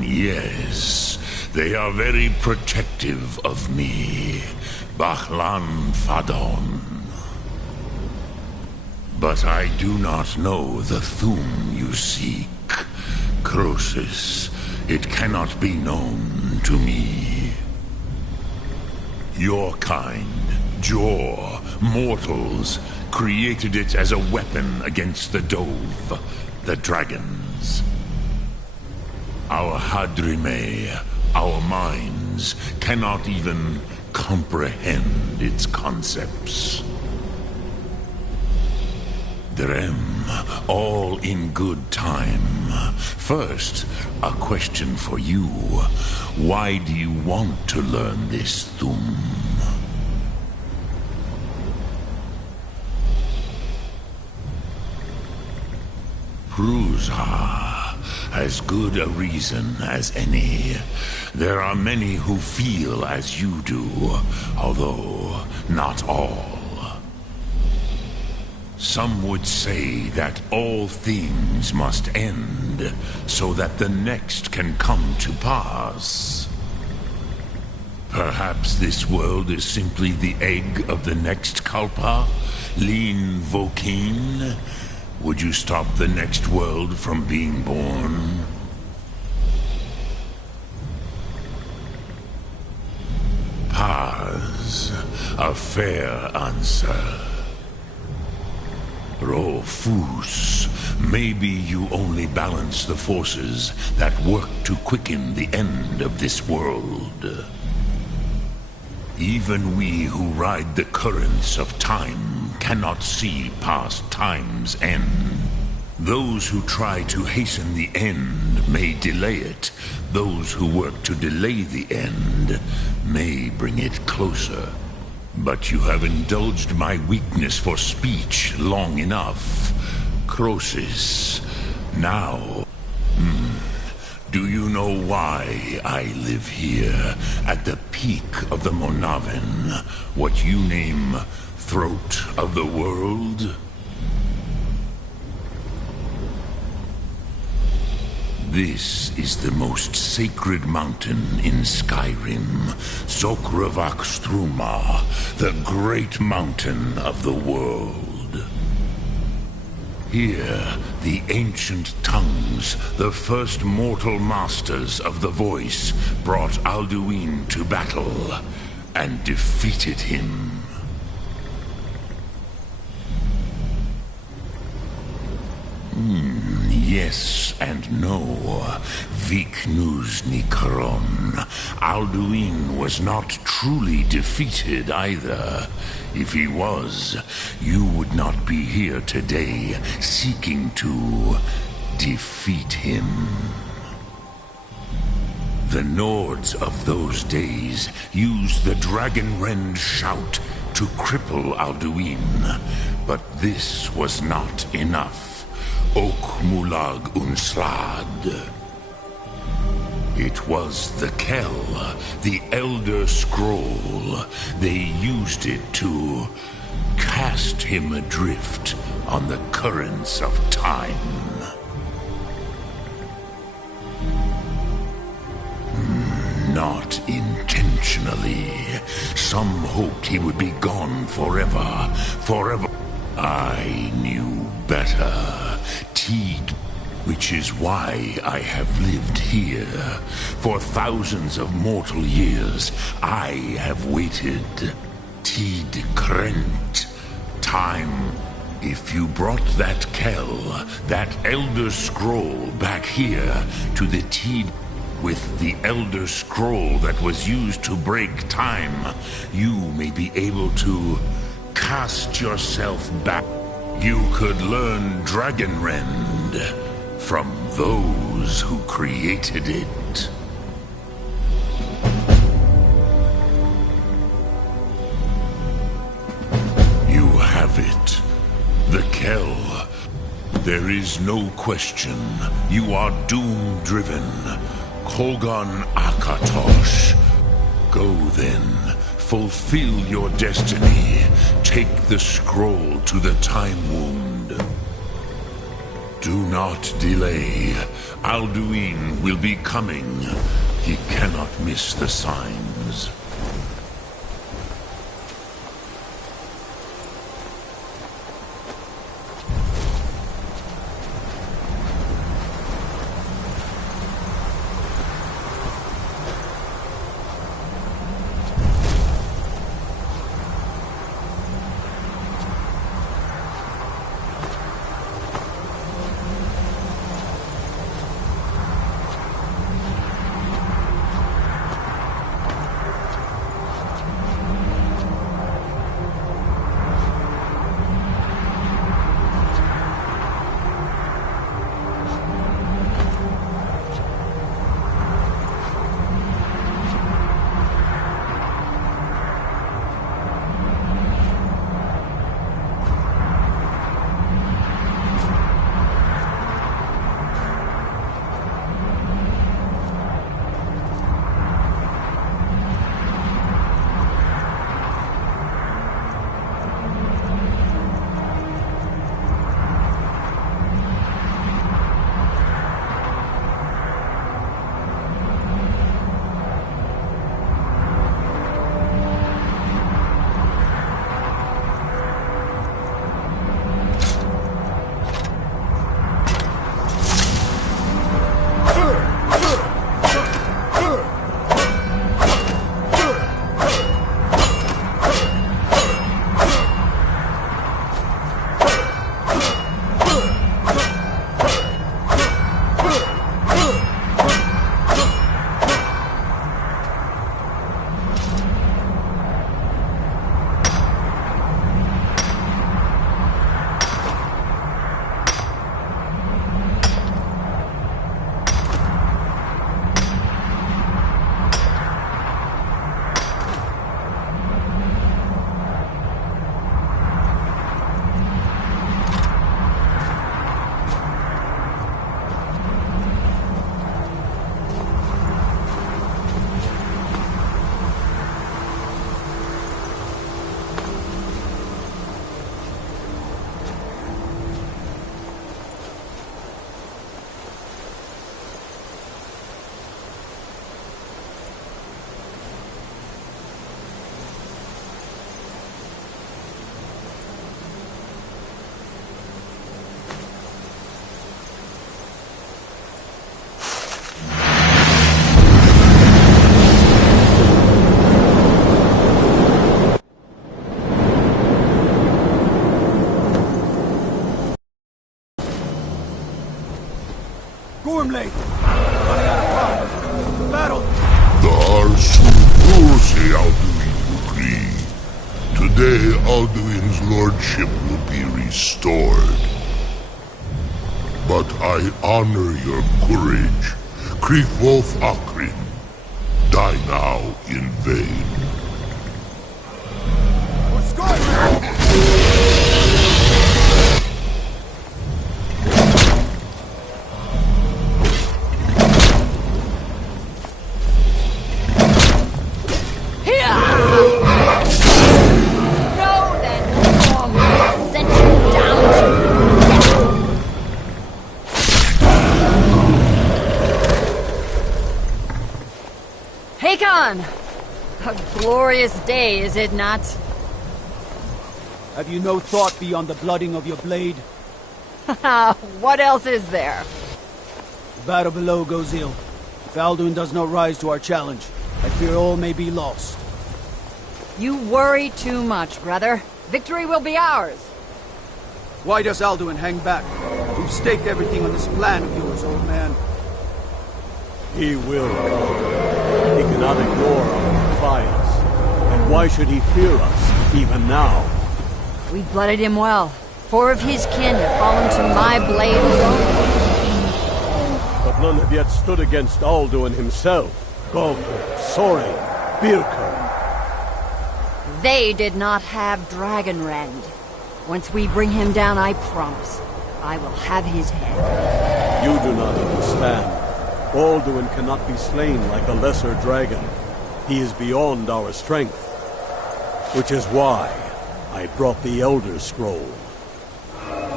Yes, they are very protective of me, Bachlan Fadon. But I do not know the Thum you seek. Croesus, it cannot be known to me. Your kind, Jor, mortals, created it as a weapon against the Dove, the dragons. Our Hadrime, our minds, cannot even comprehend its concepts. Drem, all in good time. First, a question for you. Why do you want to learn this Thum? Prusa. As good a reason as any. There are many who feel as you do, although not all. Some would say that all things must end, so that the next can come to pass. Perhaps this world is simply the egg of the next Kalpa, Lin Vokin. Would you stop the next world from being born? Paz, A fair answer. Rofus, maybe you only balance the forces that work to quicken the end of this world. Even we who ride the currents of time cannot see past time's end. Those who try to hasten the end may delay it. Those who work to delay the end may bring it closer. But you have indulged my weakness for speech long enough. Croesus, now... do you know why I live here, at the peak of the Monavin, what you name Throat of the World? This is the most sacred mountain in Skyrim, Sokravakstruma, the great mountain of the world. Here, the ancient tongues, the first mortal masters of the voice, brought Alduin to battle and defeated him. Yes and no. Viknus Nikron. Alduin was not truly defeated either. If he was, you would not be here today seeking to defeat him. The Nords of those days used the Dragonrend shout to cripple Alduin, but this was not enough. Ok Mulag Unslad. It was the Kell, the Elder Scroll. They used it to cast him adrift on the currents of time. Not intentionally. Some hoped he would be gone forever. Forever. I knew better. Teed, which is why I have lived here. For thousands of mortal years, I have waited. Teed Krent. Time. If you brought that Kell, that Elder Scroll back here to the Teed with the Elder Scroll that was used to break time, you may be able to cast yourself back. You could learn Dragonrend from those who created it. You have it. The Kell. There is no question. You are doom-driven. Kogan Akatosh. Go then. Fulfill your destiny. Take the scroll to the time wound. Do not delay. Alduin will be coming. He cannot miss the signs. Gormley! Battle! The Arsu Alduin decree. Today, Alduin's lordship will be restored. But I honor your courage. Kriegwolf Akrin. Die now in vain. What's going on? A glorious day, is it not? Have you no thought beyond the blooding of your blade? What else is there? The battle below goes ill. If Alduin does not rise to our challenge, I fear all may be lost. You worry too much, brother. Victory will be ours. Why does Alduin hang back? We've staked everything on this plan of yours, old man. He will. He cannot ignore our defiance. And why should he fear us, even now? We blooded him well. 4 of his kin have fallen to my blade alone. But none have yet stood against Alduin himself. Gog, Sori, Birkur. They did not have Dragonrend. Once we bring him down, I promise, I will have his head. You do not understand. Alduin cannot be slain like a lesser dragon. He is beyond our strength. Which is why I brought the Elder Scroll.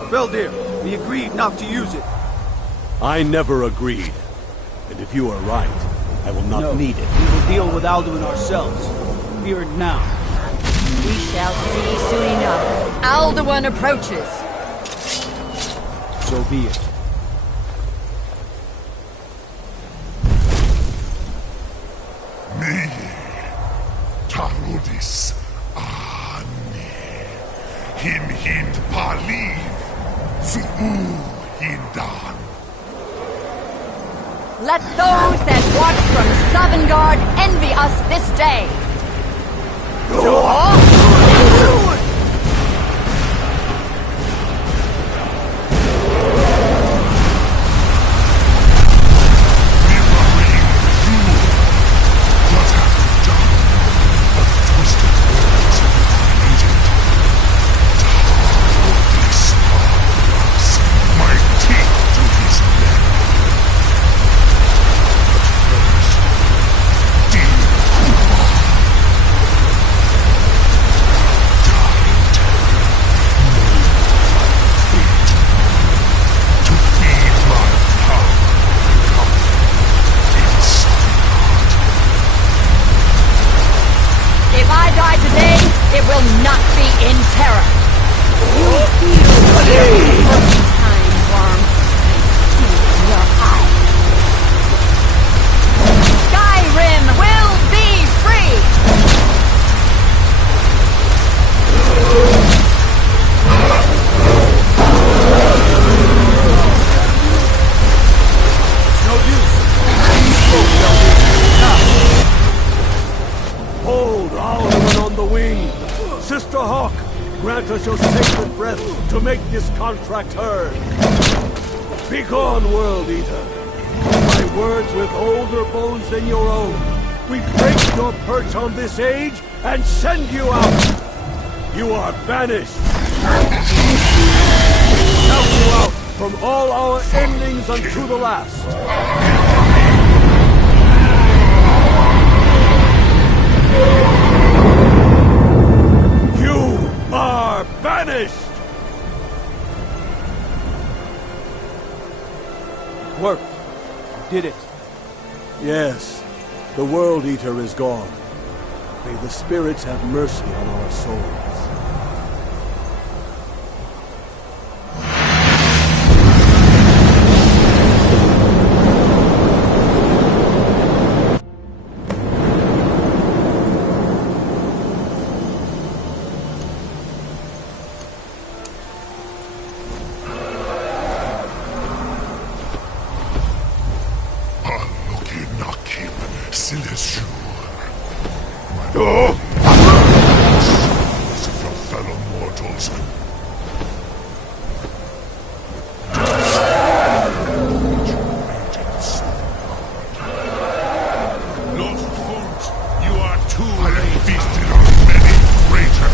Feldir, we agreed not to use it. I never agreed. And if you are right, I will not need it. We will deal with Alduin ourselves. Fear it now. We shall see soon enough. Alduin approaches. So be it. Me, Tarudis, Ani, Him Hind Paliv, Zuu Hindan. Let those that watch from Sovngarde envy us this day. Skyrim will be free! It's no use. Hold Alduin on the wing! Sister Hawk, grant us your sacred breath to make this contract heard. Begone, World Eater. My words with older bones than your own. We break your perch on this age and send you out. You are banished. Shout you out from all our endings unto the last. You are banished! Worked. You did it. Yes, the World Eater is gone. May the spirits have mercy on our souls. Your fellow mortals. Lost fools, you are too late. Feasted on many greater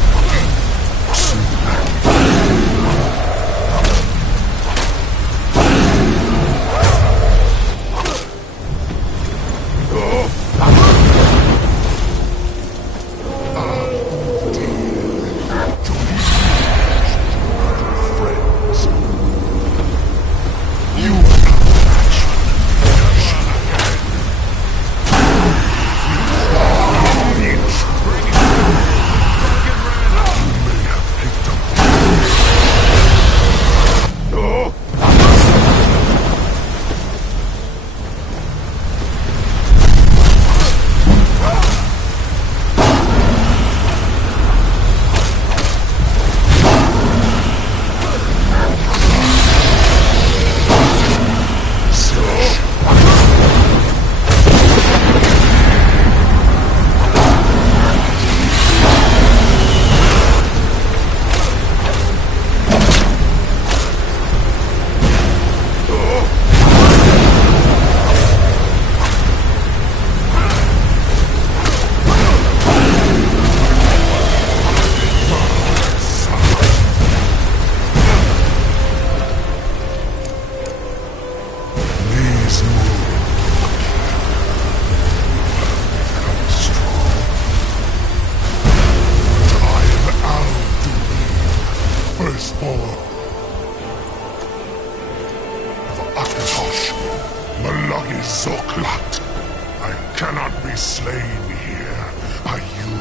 I cannot be slain here by you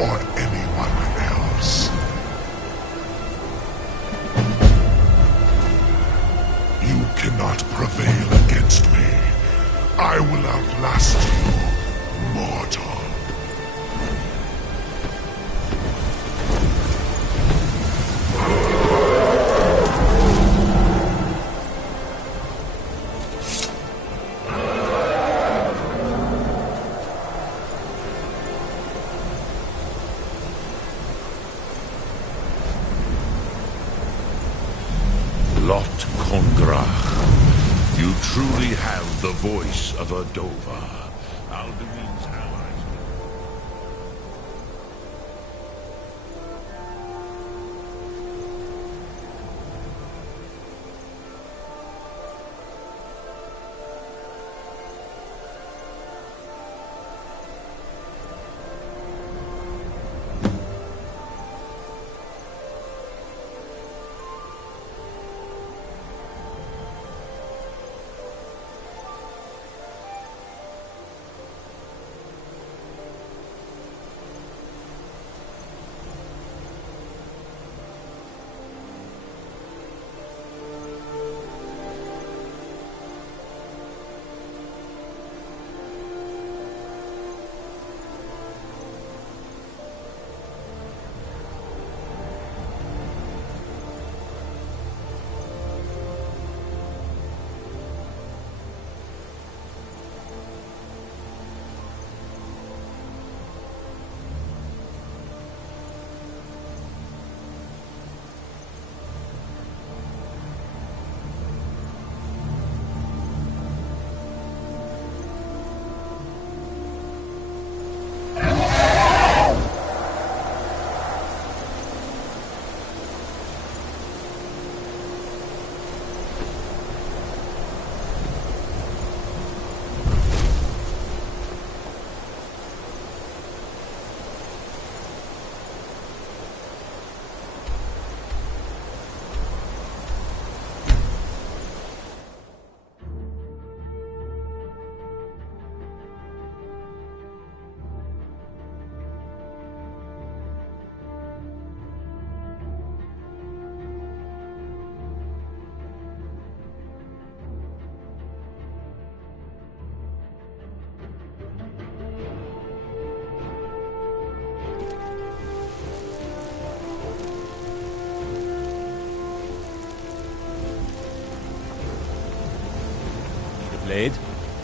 or anyone else. You cannot prevail against me. I will outlast you, mortal. You truly have the voice of a Dova. Alduin's allies.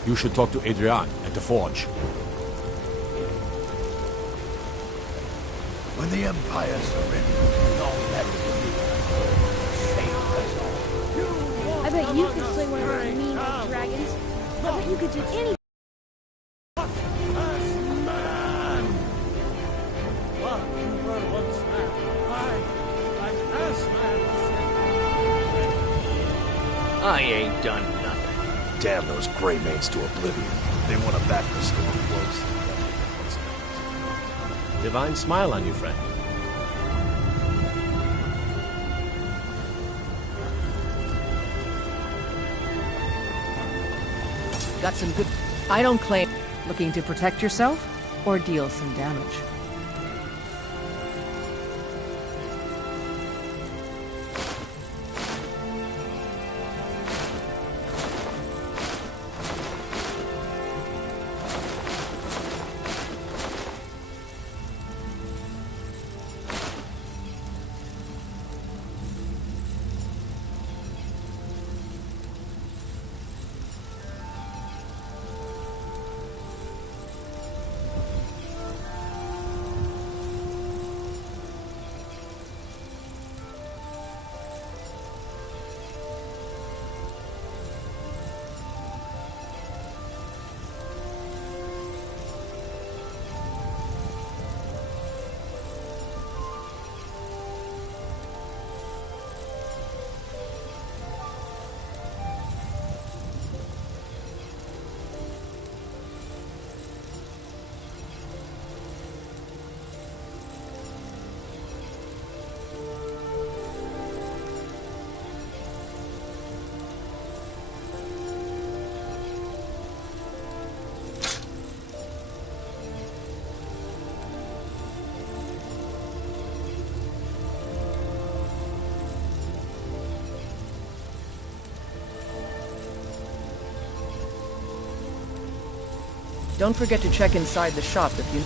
You should talk to Adrian at the forge. When the Empire surrendered, all that I bet you could slay one of those mean old dragons. I bet you could do anything. I ain't done nothing. Damn those Greymaids to oblivion. They want to back the storm close. Divine smile on you, friend. Got some good... I don't claim... Looking to protect yourself or deal some damage? Don't forget to check inside the shop if you...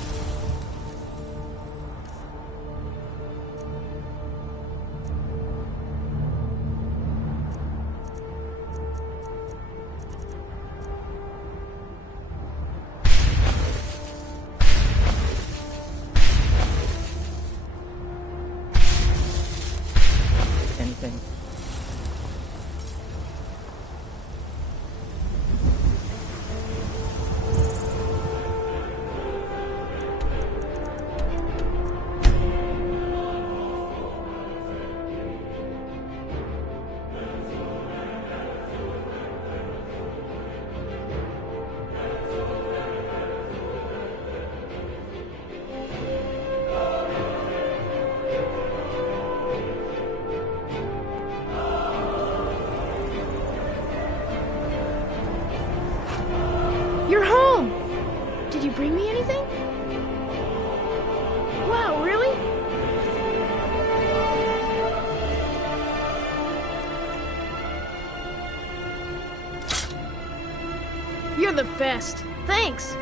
anything. You're home! Did you bring me anything? Wow, really? You're the best. Thanks.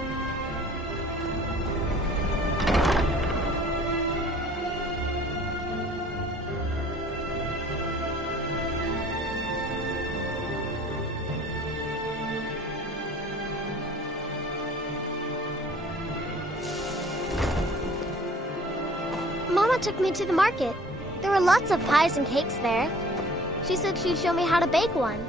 Mama took me to the market. There were lots of pies and cakes there. She said she'd show me how to bake one.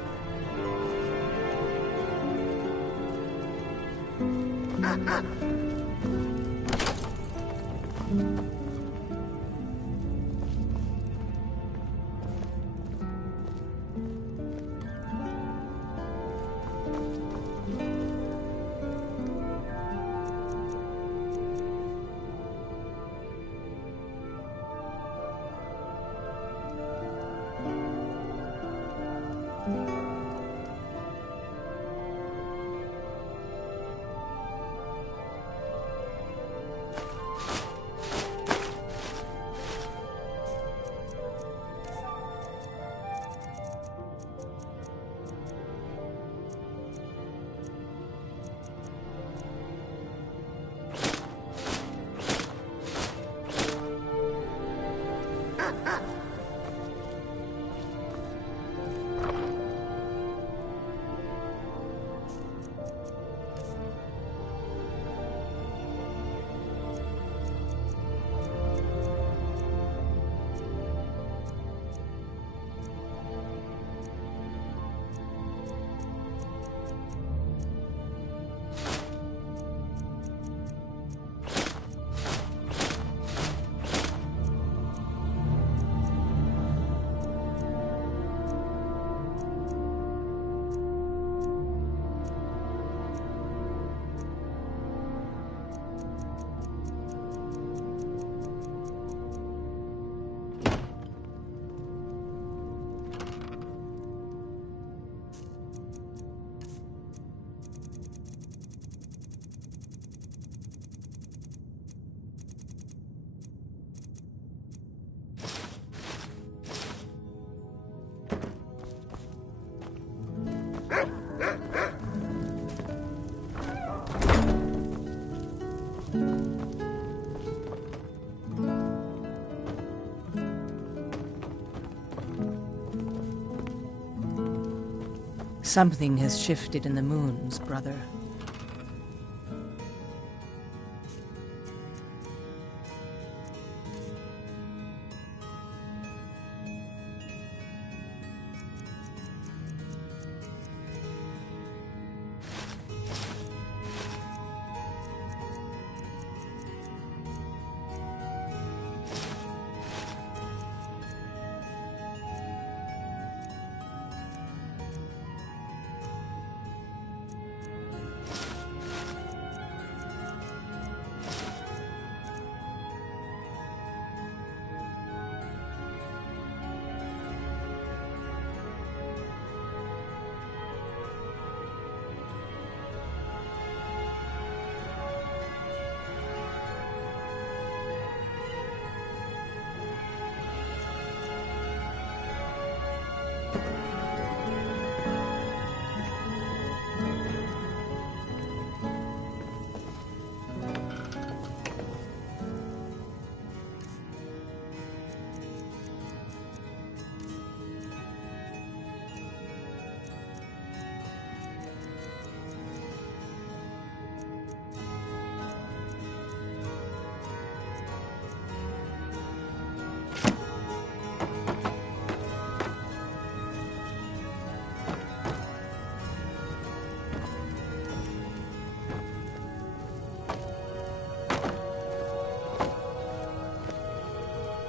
Something has shifted in the moons, brother.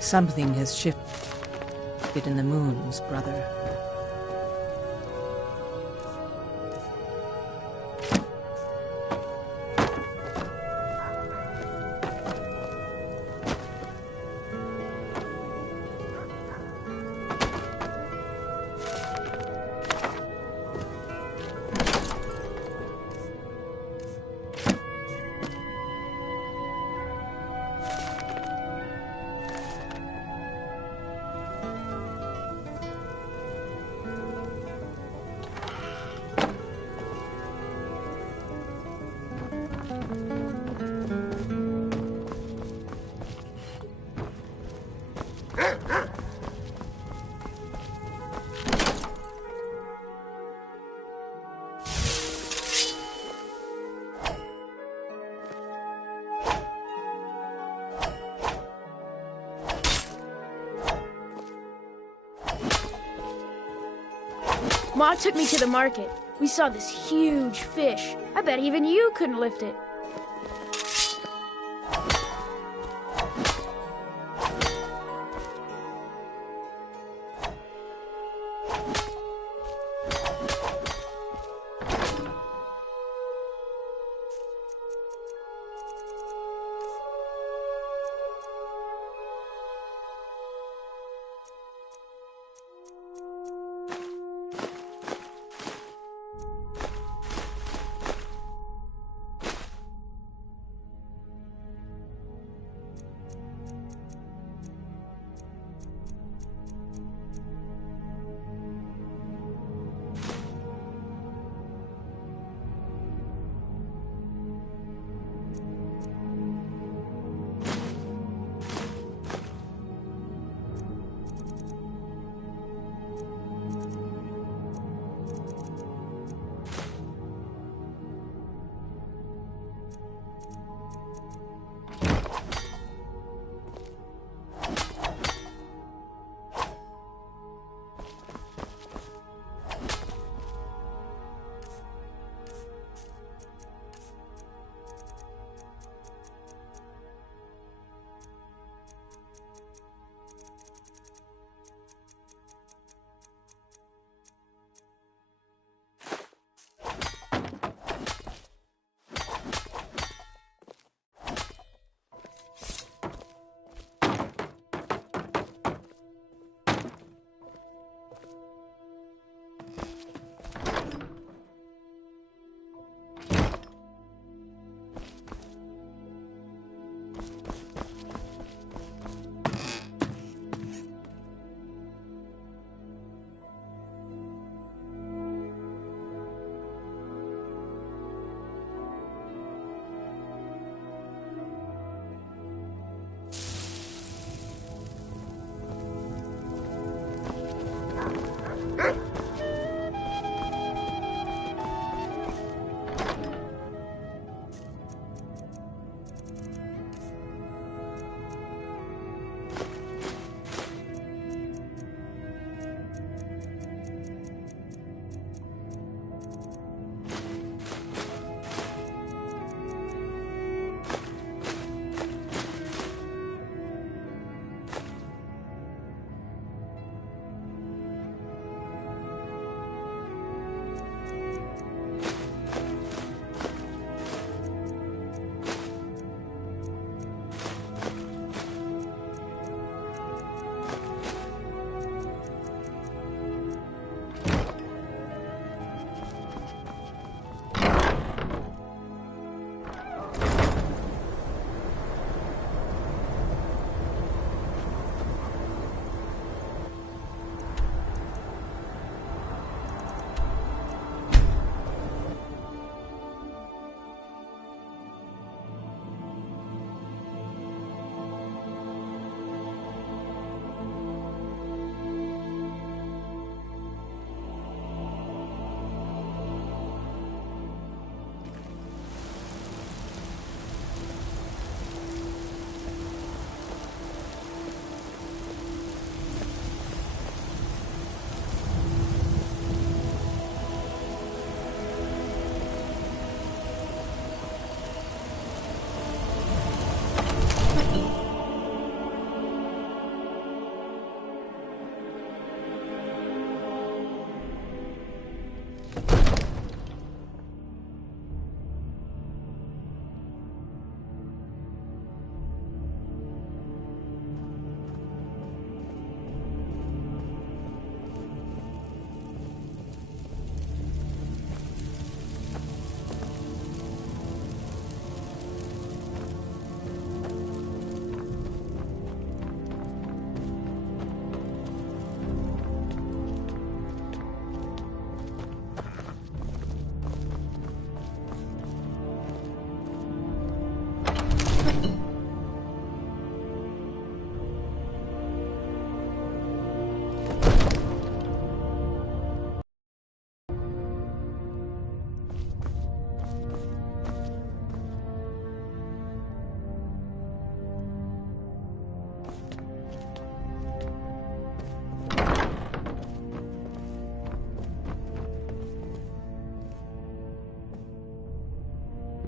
Something has shifted in the moons, brother. Ma took me to the market. We saw this huge fish. I bet even you couldn't lift it.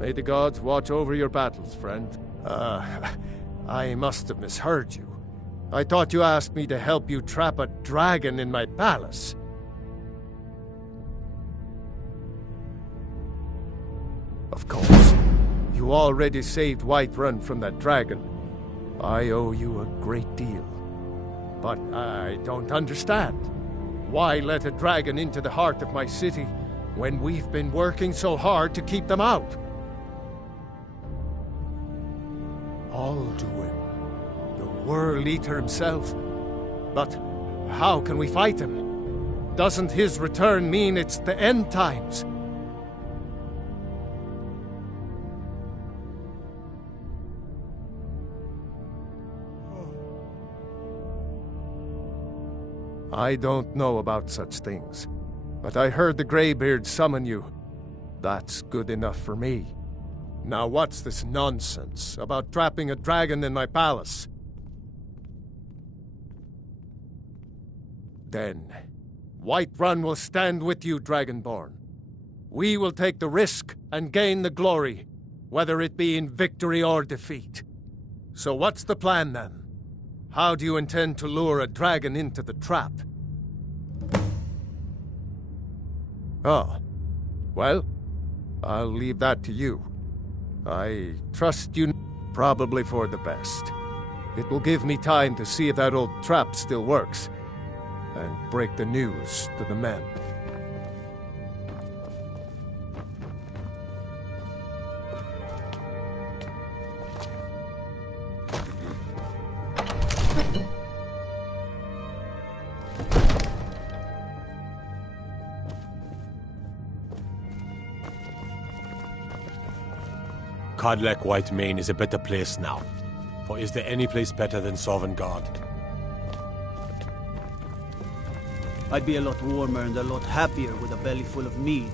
May the gods watch over your battles, friend. I must have misheard you. I thought you asked me to help you trap a dragon in my palace. Of course. You already saved Whiterun from that dragon. I owe you a great deal. But I don't understand. Why let a dragon into the heart of my city when we've been working so hard to keep them out? Alduin, the World Eater himself. But how can we fight him? Doesn't his return mean it's the end times? I don't know about such things, but I heard the Greybeard summon you. That's good enough for me. Now what's this nonsense about trapping a dragon in my palace? Then, Whiterun will stand with you, Dragonborn. We will take the risk and gain the glory, whether it be in victory or defeat. So what's the plan then? How do you intend to lure a dragon into the trap? Oh, well, I'll leave that to you. I trust you, probably for the best. It will give me time to see if that old trap still works, and break the news to the men. Codlec Whitemane is a better place now. For is there any place better than Sovngarde? I'd be a lot warmer and a lot happier with a belly full of mead.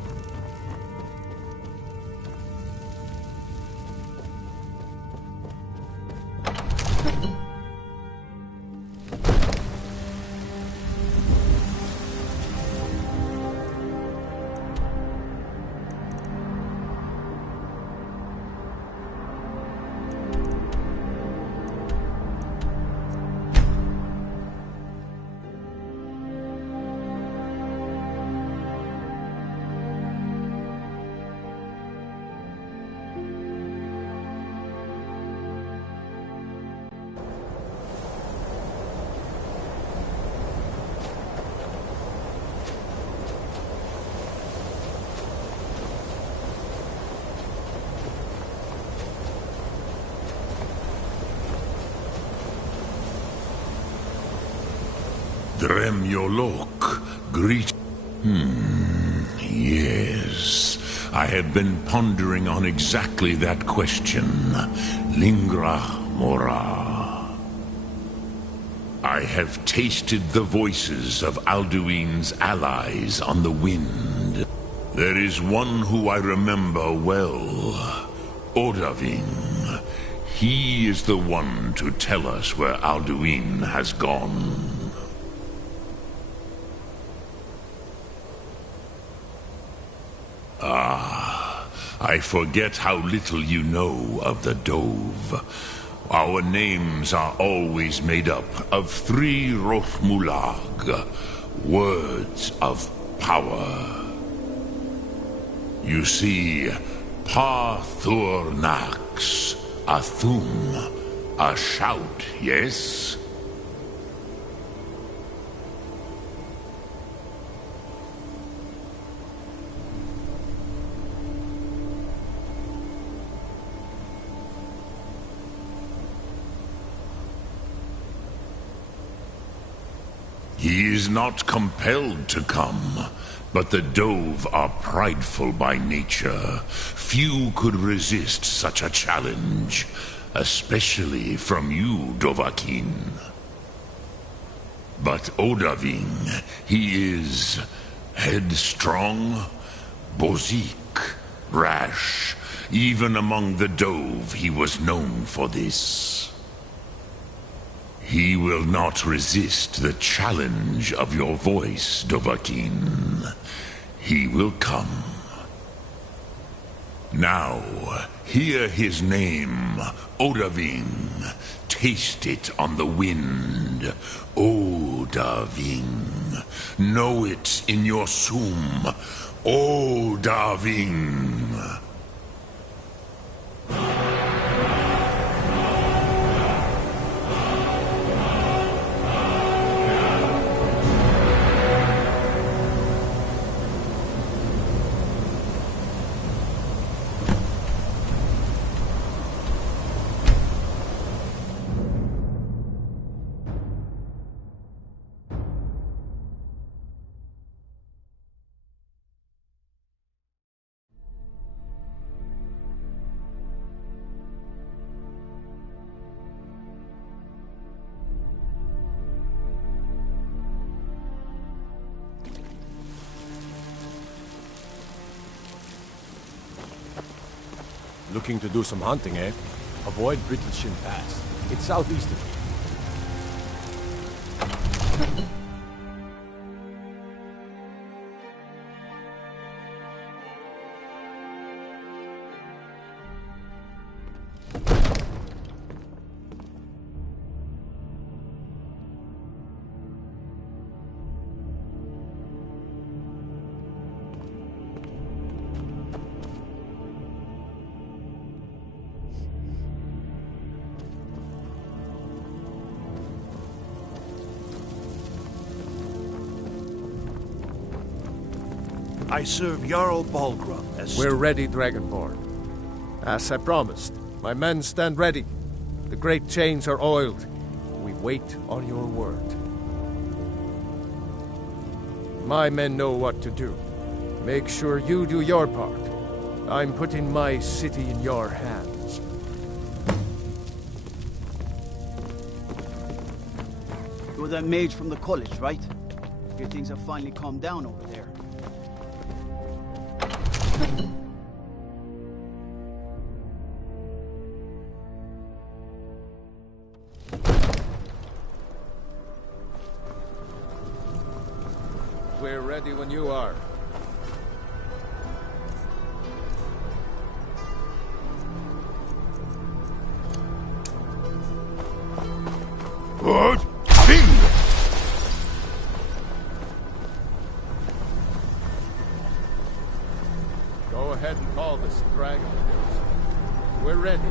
Dremyolok, greet... Yes. I have been pondering on exactly that question. Lingra Mora. I have tasted the voices of Alduin's allies on the wind. There is one who I remember well. Odahviing. He is the one to tell us where Alduin has gone. I forget how little you know of the Dove. Our names are always made up of 3 Rothmulag, words of power. You see, Pa-Thur-Nax, a thum, a shout, yes? He is not compelled to come, but the Dove are prideful by nature. Few could resist such a challenge, especially from you, Dovahkiin. But Odahviing, he is headstrong, bozik, rash. Even among the Dove, he was known for this. He will not resist the challenge of your voice, Dovahkiin. He will come. Now, hear his name, Odahviing. Taste it on the wind. Odahviing. Know it in your sum. Odahviing. Looking to do some hunting, eh? Avoid Brittleshin Pass. It's southeast of here. I serve Jarl Balgruuf as... We're ready, Dragonborn. As I promised, my men stand ready. The great chains are oiled. We wait on your word. My men know what to do. Make sure you do your part. I'm putting my city in your hands. You're that mage from the college, right? Hear things have finally calmed down over there. We're ready when you are. Good thing! Go ahead and call this dragon. We're ready.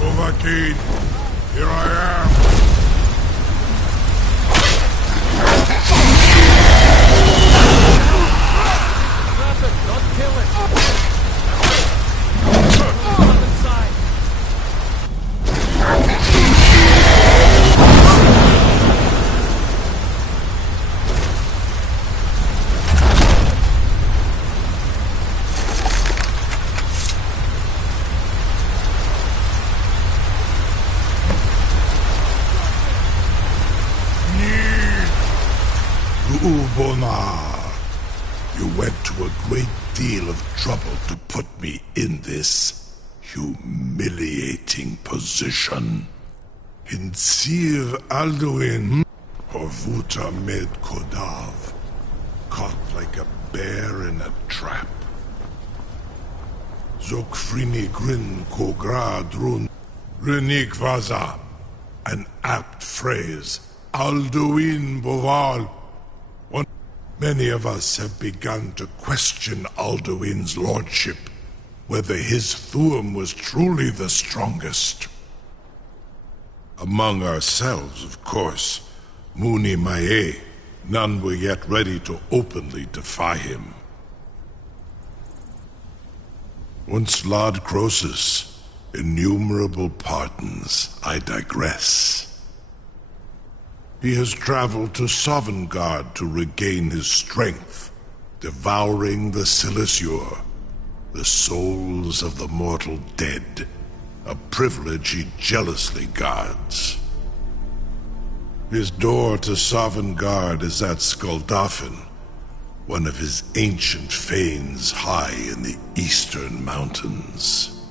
Dovahkiin, here I am. Drop it, don't kill it. Come inside. Ubonar, you went to a great deal of trouble to put me in this humiliating position. In Sir Alduin, Horvuta Med Kodav, caught like a bear in a trap. Zokfrini Grin Kogra Drun, Renik Vaza, an apt phrase, Alduin Boval. Many of us have begun to question Alduin's lordship, whether his Thuum was truly the strongest. Among ourselves, of course, Muni Mae, none were yet ready to openly defy him. Once Lord Croesus, innumerable pardons, I digress. He has traveled to Sovngarde to regain his strength, devouring the Silesure, the souls of the mortal dead, a privilege he jealously guards. His door to Sovngarde is at Skuldafn, one of his ancient fanes high in the eastern mountains.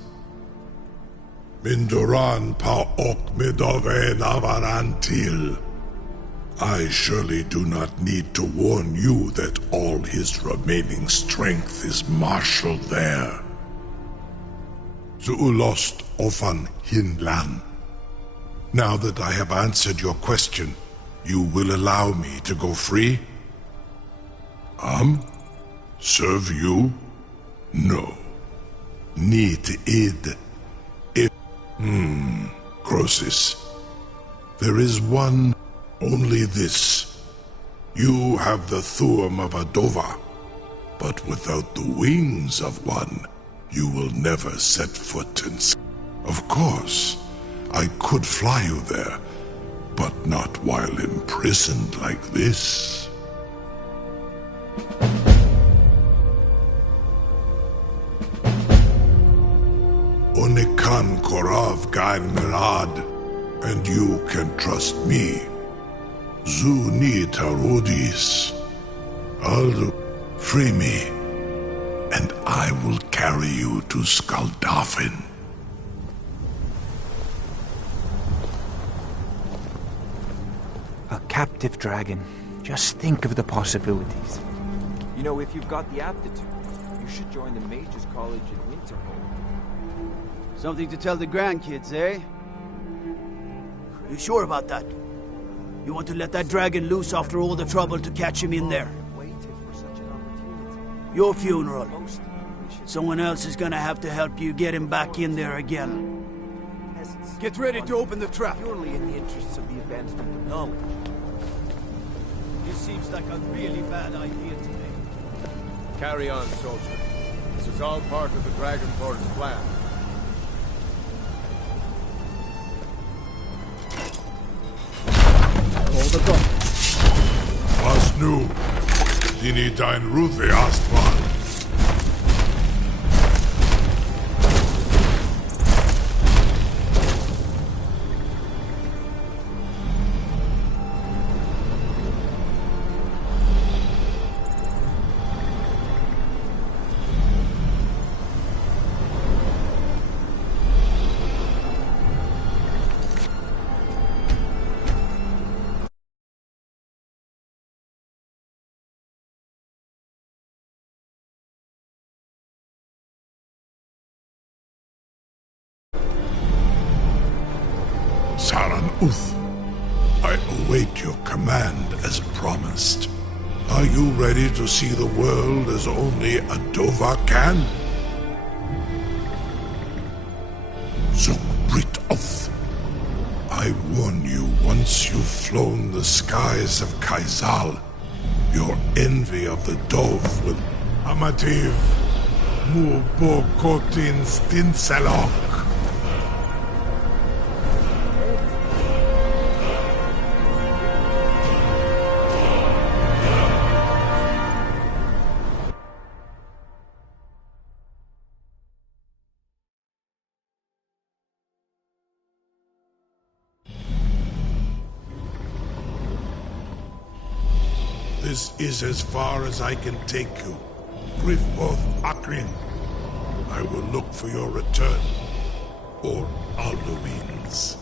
Minduran pa ok midove navarantil. I surely do not need to warn you that all his remaining strength is marshaled there. Zuulost ofan hinlan. Now that I have answered your question, you will allow me to go free? Serve you? No. Need id. If... Croesus. There is one... Only this. You have the thuum of a dova, but without the wings of one, you will never set foot in... Of course, I could fly you there, but not while imprisoned like this. Onikan Korav Gain Mirad, and you can trust me. Zuni Tarudis. Aldo, free me, and I will carry you to Skuldafn. A captive dragon. Just think of the possibilities. You know, if you've got the aptitude, you should join the Mages College in Winterhold. Something to tell the grandkids, eh? You sure about that? You want to let that dragon loose after all the trouble to catch him in there? Your funeral. Someone else is gonna have to help you get him back in there again. Get ready to open the trap. Purely in the interests of the advancement of knowledge. This seems like a really bad idea to me. Carry on, soldier. This is all part of the Dragonborn's plan. All the guns. Was nu? Dini dein Ruthi Astval. Saran Uth, I await your command as promised. Are you ready to see the world as only a Dova can? Zukbrit Uth, I warn you, once you've flown the skies of Kaizal, your envy of the dove will... Amativ, Mubokotin Stinselok. This is as far as I can take you. Grifboth Akrin. I will look for your return. Or Alduin's.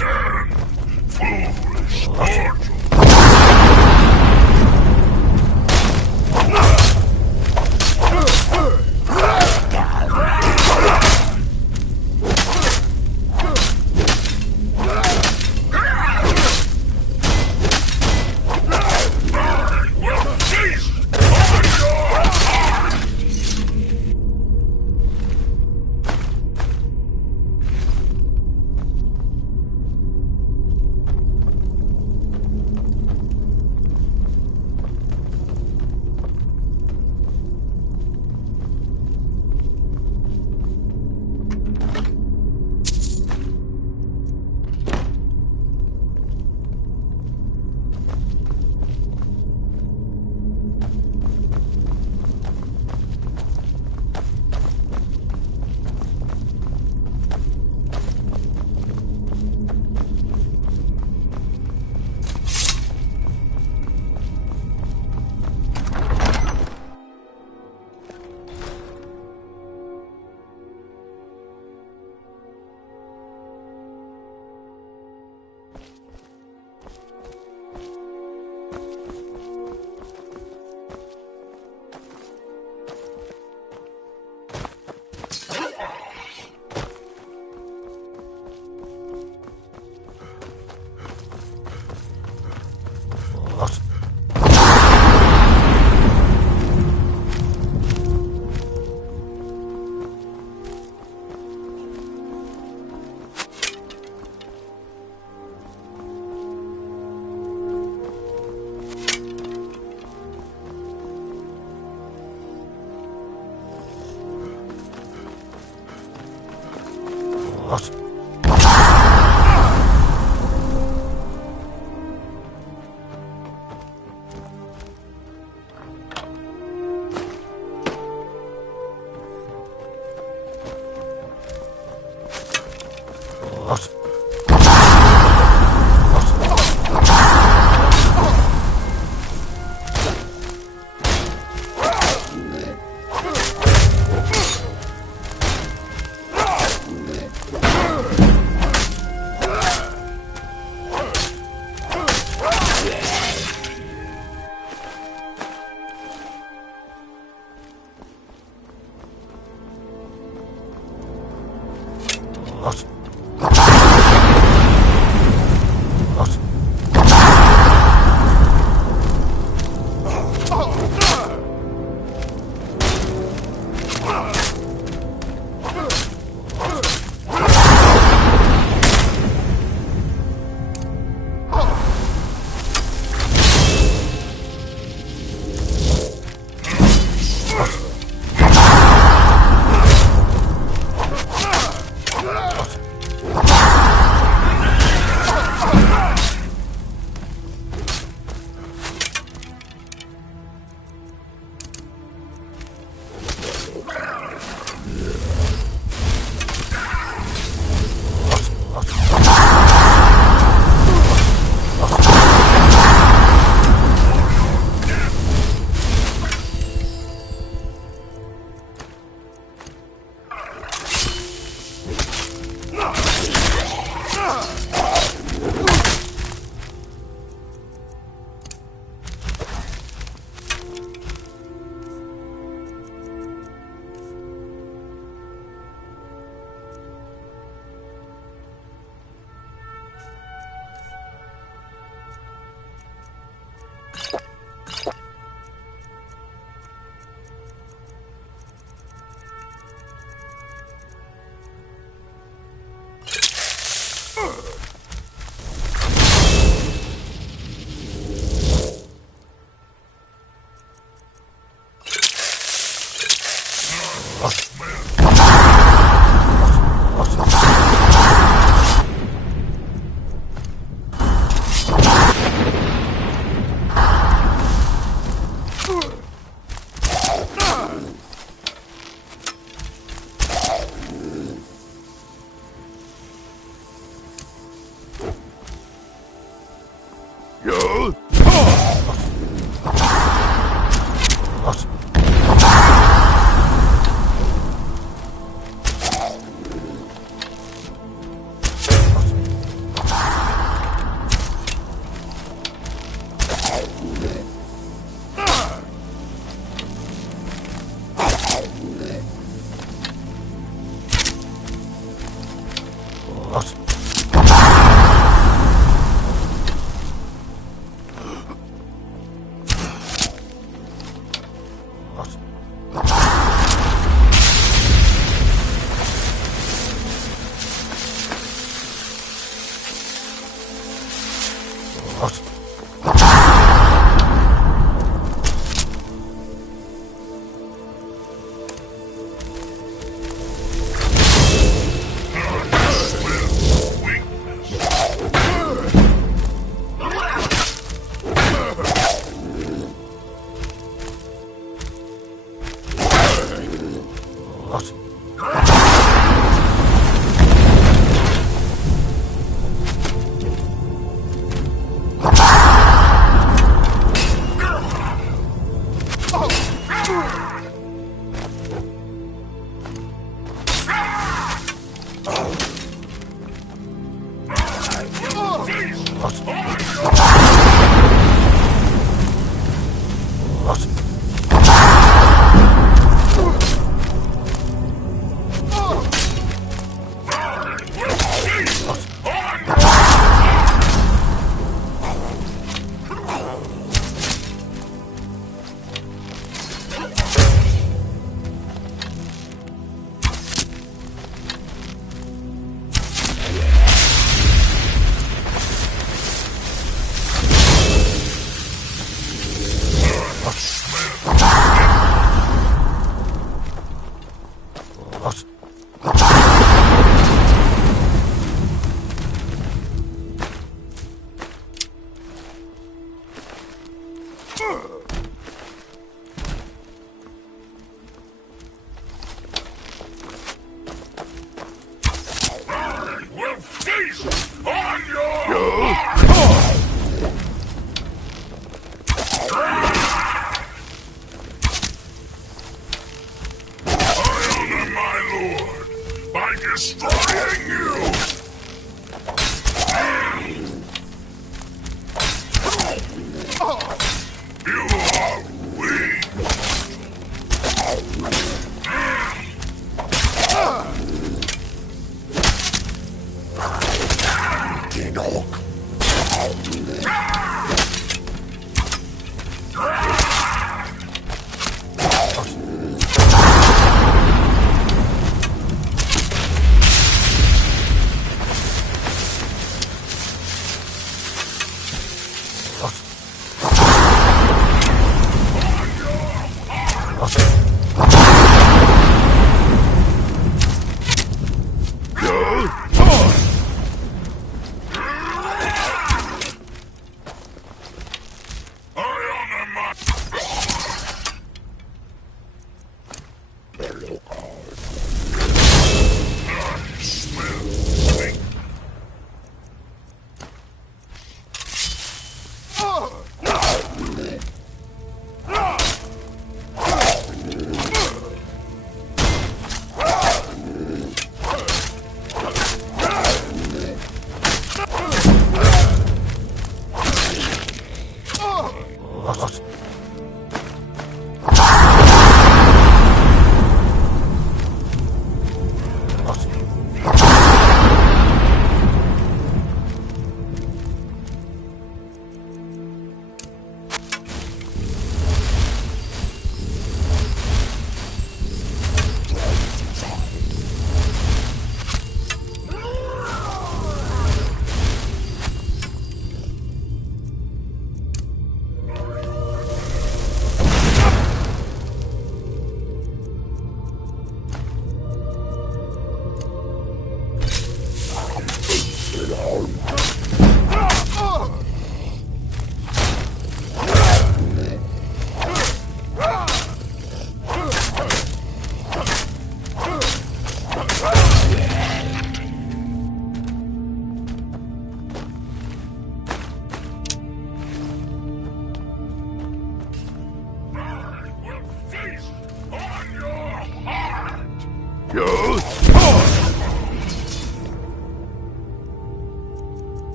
return. Foolish mortal.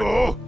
Oh!